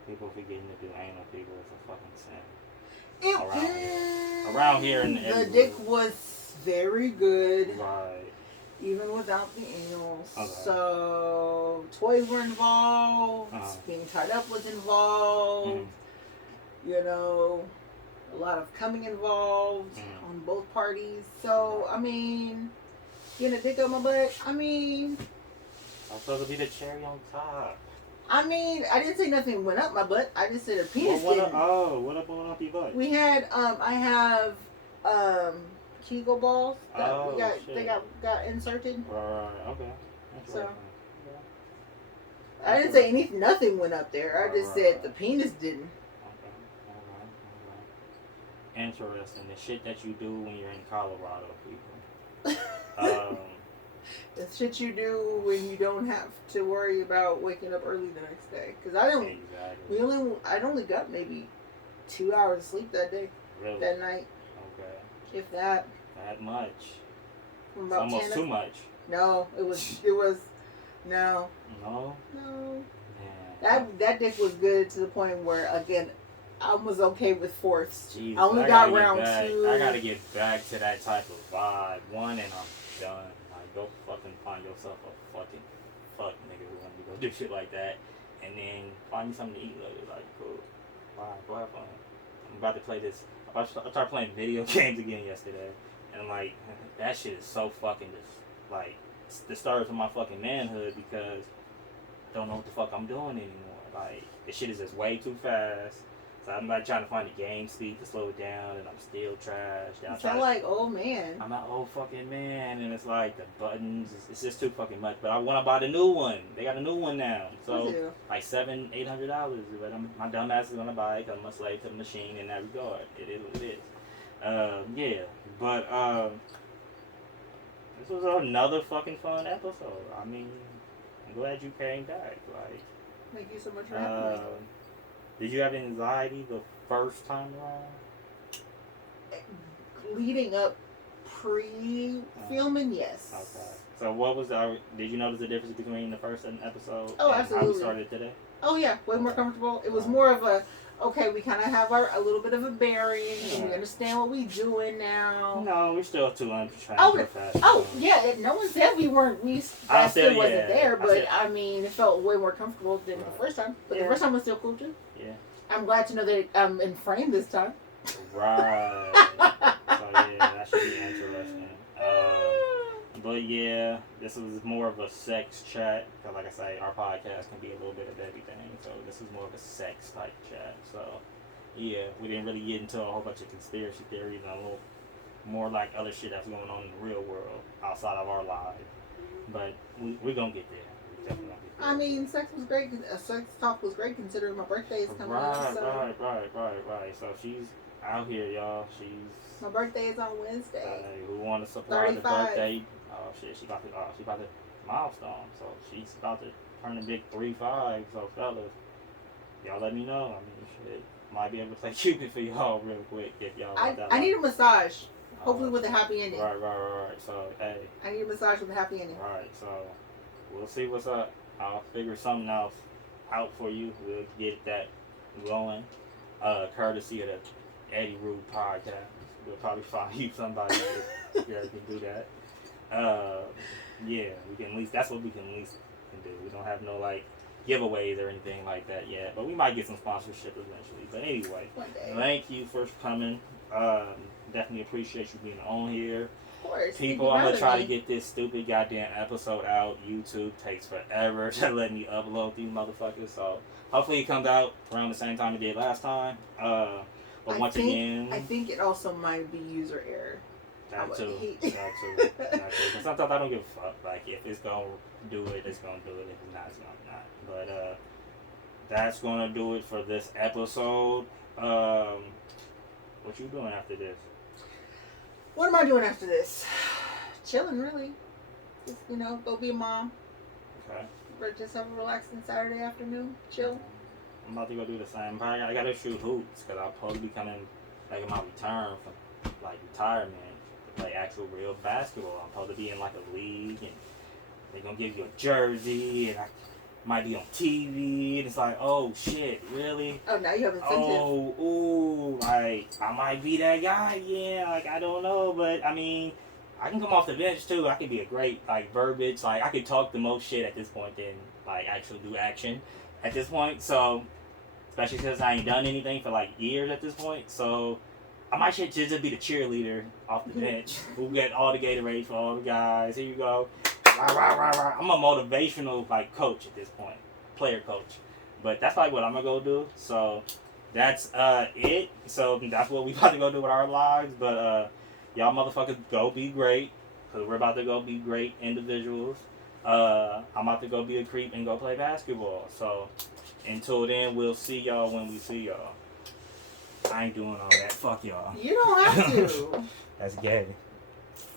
People forgetting to do anal. People is a fucking sin. Around here in the dick was very good. Right. Even without the anal. Okay. So, toys were involved. Being tied up was involved. A lot of coming involved on both parties. So, I mean, getting a dick up my butt, I mean... I'm supposed to be the cherry on top. I mean, I didn't say nothing went up my butt. I just said a penis didn't. What up going up your butt? We had, I have, Kegel balls that they got inserted. Right, okay. That's so right. I didn't say nothing went up there. I just said the penis didn't. Okay. Alright. Interesting. The shit that you do when you're in Colorado, people. The shit you do when you don't have to worry about waking up early the next day. Because I only got maybe 2 hours of sleep that day. Really? That night. Okay. If that. That much. It's almost too much. No, it was no. No? No. Man. That dick was good to the point where, again, I was okay with fourths. Jesus, I only got round 2. I gotta get back to that type of vibe. One, and I'm done. Like, go fucking find yourself a fucking fuck nigga who want to go do shit like that. And then find me something to eat later. Like, cool. Bye. Go have fun. I'm about to play this. I started playing video games again yesterday. And I'm like, that shit is so fucking just, like, disturbs my fucking manhood because I don't know what the fuck I'm doing anymore. Like, this shit is just way too fast. So I'm like trying to find the game speed to slow it down, and I'm still trash. You sound like old man. I'm an old fucking man, and it's like the buttons, it's just too fucking much. But I want to buy the new one. They got a new one now. So, like $700-$800. But my dumb ass is going to buy it because I'm a slave to the machine in that regard. It is what it is. Yeah. But, this was another fucking fun episode. I mean, I'm glad you came back. Like, thank you so much for having me. Did you have anxiety the first time around? Leading up pre-filming, yes. Okay. So did you notice the difference between the first episode and absolutely. How we started today? Oh yeah, way more comfortable. It was more of a, okay, we kind of have a little bit of a bearing, and we understand what we're doing now. No, we're still too untrained. Yeah, no one said we weren't, that still wasn't there, but I mean, it felt way more comfortable than the first time. But the first time was still cool too. Yeah. I'm glad to know that I'm in frame this time. Right. So yeah, that should be interesting. But yeah, this was more of a sex chat. Cause like I say, our podcast can be a little bit of everything. So this was more of a sex type chat. So yeah, we didn't really get into a whole bunch of conspiracy theories and a little more like other shit that's going on in the real world outside of our lives. But we're gonna get there. We definitely gonna get there. I mean, sex was great. Sex talk was great considering my birthday is coming up. So. Right. So she's out here, y'all. My birthday is on Wednesday. Who want to supply 35. The birthday? Oh shit, she about to milestone. So she's about to turn the big 3-5. So fellas, y'all let me know. I mean, shit, might be able to play Cupid for y'all real quick if y'all. I need a massage. Hopefully with a happy ending. Right. So hey, I need a massage with a happy ending. Right. So we'll see what's up. I'll figure something else out for you. We'll get that going. Courtesy of the Eddie Rude podcast. We'll probably find you somebody if you can do that. Yeah, we can at least, that's what we can at least can do. We don't have no like giveaways or anything like that yet, but we might get some sponsorship eventually. But anyway, thank you for coming. Definitely appreciate you being on here. Of course. People, I'm gonna try to get this stupid goddamn episode out. YouTube takes forever to let me upload these motherfuckers, so hopefully it comes out around the same time it did last time. But once again, I think it also might be user error. That too. But sometimes I don't give a fuck. Like, if it's gonna do it, it's gonna do it. If it's not, it's gonna not. But that's gonna do it for this episode. What you doing after this? What am I doing after this? Chilling, really. Just, go be a mom. Okay. Just have a relaxing Saturday afternoon. Chill. I'm about to go do the same. I gotta shoot hoops because I'm supposed to be coming, like, my return from, like, retirement to play actual real basketball. I'm supposed to be in, like, a league, and they're gonna give you a jersey, and I might be on TV, and it's like, oh shit, really? Oh, now you have incentive. Oh, ooh, like, I might be that guy, yeah, like, I don't know, but, I mean, I can come off the bench, too. I can be a great, like, verbiage, like, I can talk the most shit at this point than, like, actually do action at this point, so, especially since I ain't done anything for, like, years at this point, so, I might just be the cheerleader off the bench, who get all the Gatorade for all the guys, here you go. Rah, rah, rah, rah. I'm a motivational, like, coach at this point, player coach, but that's like what I'm gonna go do. So that's it. So that's what we about to go do with our lives. But y'all motherfuckers go be great, because we're about to go be great individuals. I'm about to go be a creep and go play basketball. So until then, we'll see y'all when we see y'all. I ain't doing all that. Fuck y'all. You don't have to. That's gay.